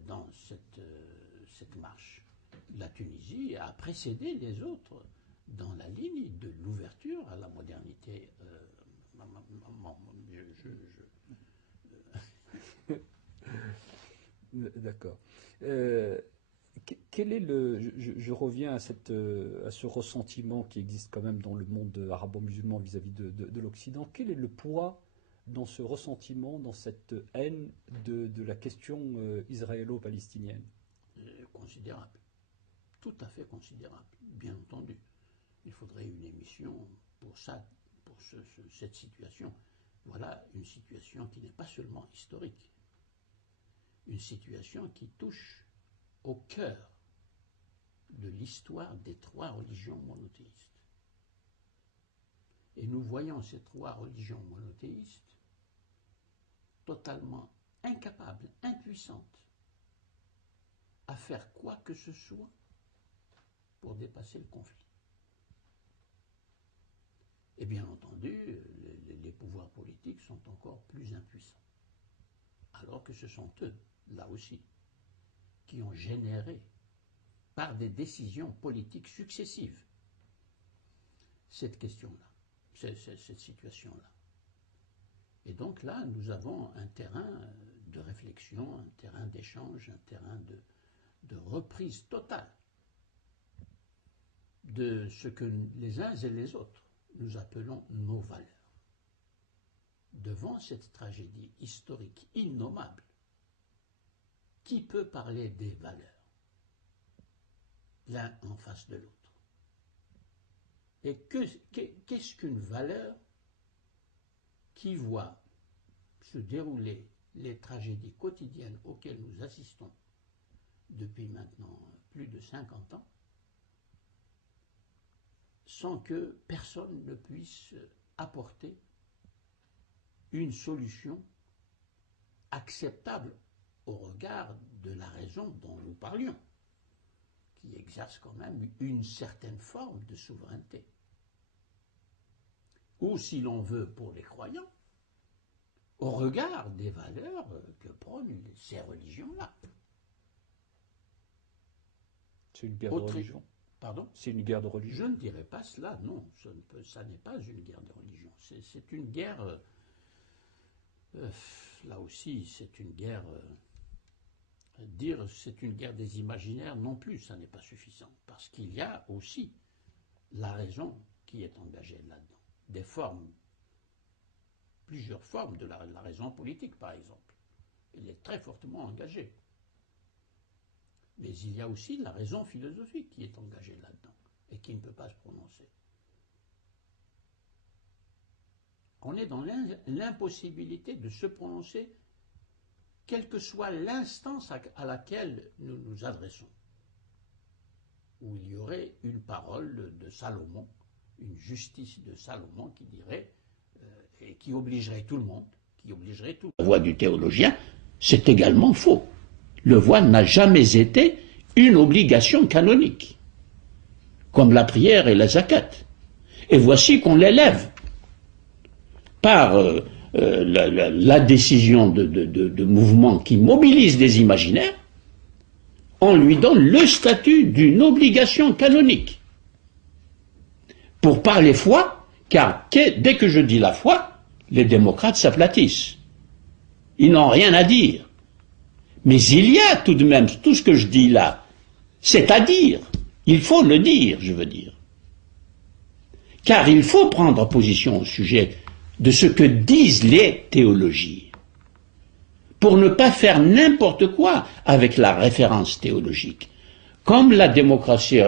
dans cette marche. La Tunisie a précédé les autres dans la ligne de l'ouverture à la modernité. D'accord. Quel est je reviens à ce ressentiment qui existe quand même dans le monde arabo-musulman vis-à-vis de l'Occident. Quel est le poids dans ce ressentiment, dans cette haine de la question israélo-palestinienne? Considérable. Tout à fait considérable, bien entendu. Il faudrait une émission pour ça, pour cette situation. Voilà une situation qui n'est pas seulement historique, une situation qui touche au cœur de l'histoire des trois religions monothéistes. Et nous voyons ces trois religions monothéistes totalement incapables, impuissantes à faire quoi que ce soit pour dépasser le conflit. Et bien entendu, les pouvoirs politiques sont encore plus impuissants. Alors que ce sont eux, là aussi, qui ont généré, par des décisions politiques successives, cette question-là, cette situation-là. Et donc là, nous avons un terrain de réflexion, un terrain d'échange, un terrain de reprise totale de ce que les uns et les autres nous appelons nos valeurs. Devant cette tragédie historique innommable, qui peut parler des valeurs, l'un en face de l'autre? Et qu'est-ce qu'une valeur qui voit se dérouler les tragédies quotidiennes auxquelles nous assistons depuis maintenant plus de 50 ans, sans que personne ne puisse apporter une solution acceptable au regard de la raison dont nous parlions, qui exerce quand même une certaine forme de souveraineté. Ou, si l'on veut, pour les croyants, au regard des valeurs que prônent ces religions-là. C'est une guerre de religion. Pardon ? C'est une guerre de religion. Je ne dirais pas cela, non. Ça n'est pas une guerre de religion. C'est une guerre... là aussi, c'est une guerre... dire c'est une guerre des imaginaires, non plus, ça n'est pas suffisant. Parce qu'il y a aussi la raison qui est engagée là-dedans. Des formes, plusieurs formes de la raison politique, par exemple. Elle est très fortement engagée. Mais il y a aussi la raison philosophique qui est engagée là-dedans et qui ne peut pas se prononcer. On est dans l'impossibilité de se prononcer, quelle que soit l'instance à laquelle nous nous adressons, où il y aurait une parole de Salomon, une justice de Salomon qui dirait, et qui obligerait tout le monde, La voix du théologien, c'est également faux. Le voile n'a jamais été une obligation canonique, comme la prière et la zakat. Et voici qu'on l'élève par la décision de mouvements qui mobilisent des imaginaires, on lui donne le statut d'une obligation canonique. Pour parler foi, car dès que je dis la foi, les démocrates s'aplatissent. Ils n'ont rien à dire. Mais il y a tout de même tout ce que je dis là, c'est à dire. Il faut le dire, je veux dire. Car il faut prendre position au sujet de ce que disent les théologies, pour ne pas faire n'importe quoi avec la référence théologique. Comme la démocratie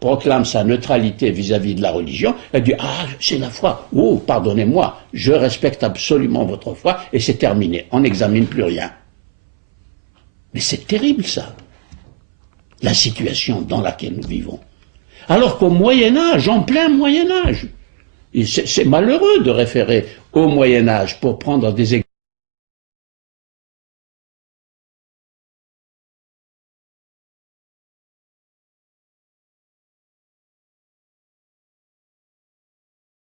proclame sa neutralité vis-à-vis de la religion, elle dit « Ah, c'est la foi. Oh, pardonnez-moi, je respecte absolument votre foi et c'est terminé. On n'examine plus rien. » Mais c'est terrible, ça, la situation dans laquelle nous vivons. Alors qu'au Moyen-Âge, en plein Moyen-Âge, c'est malheureux de référer au Moyen-Âge pour prendre des exemples.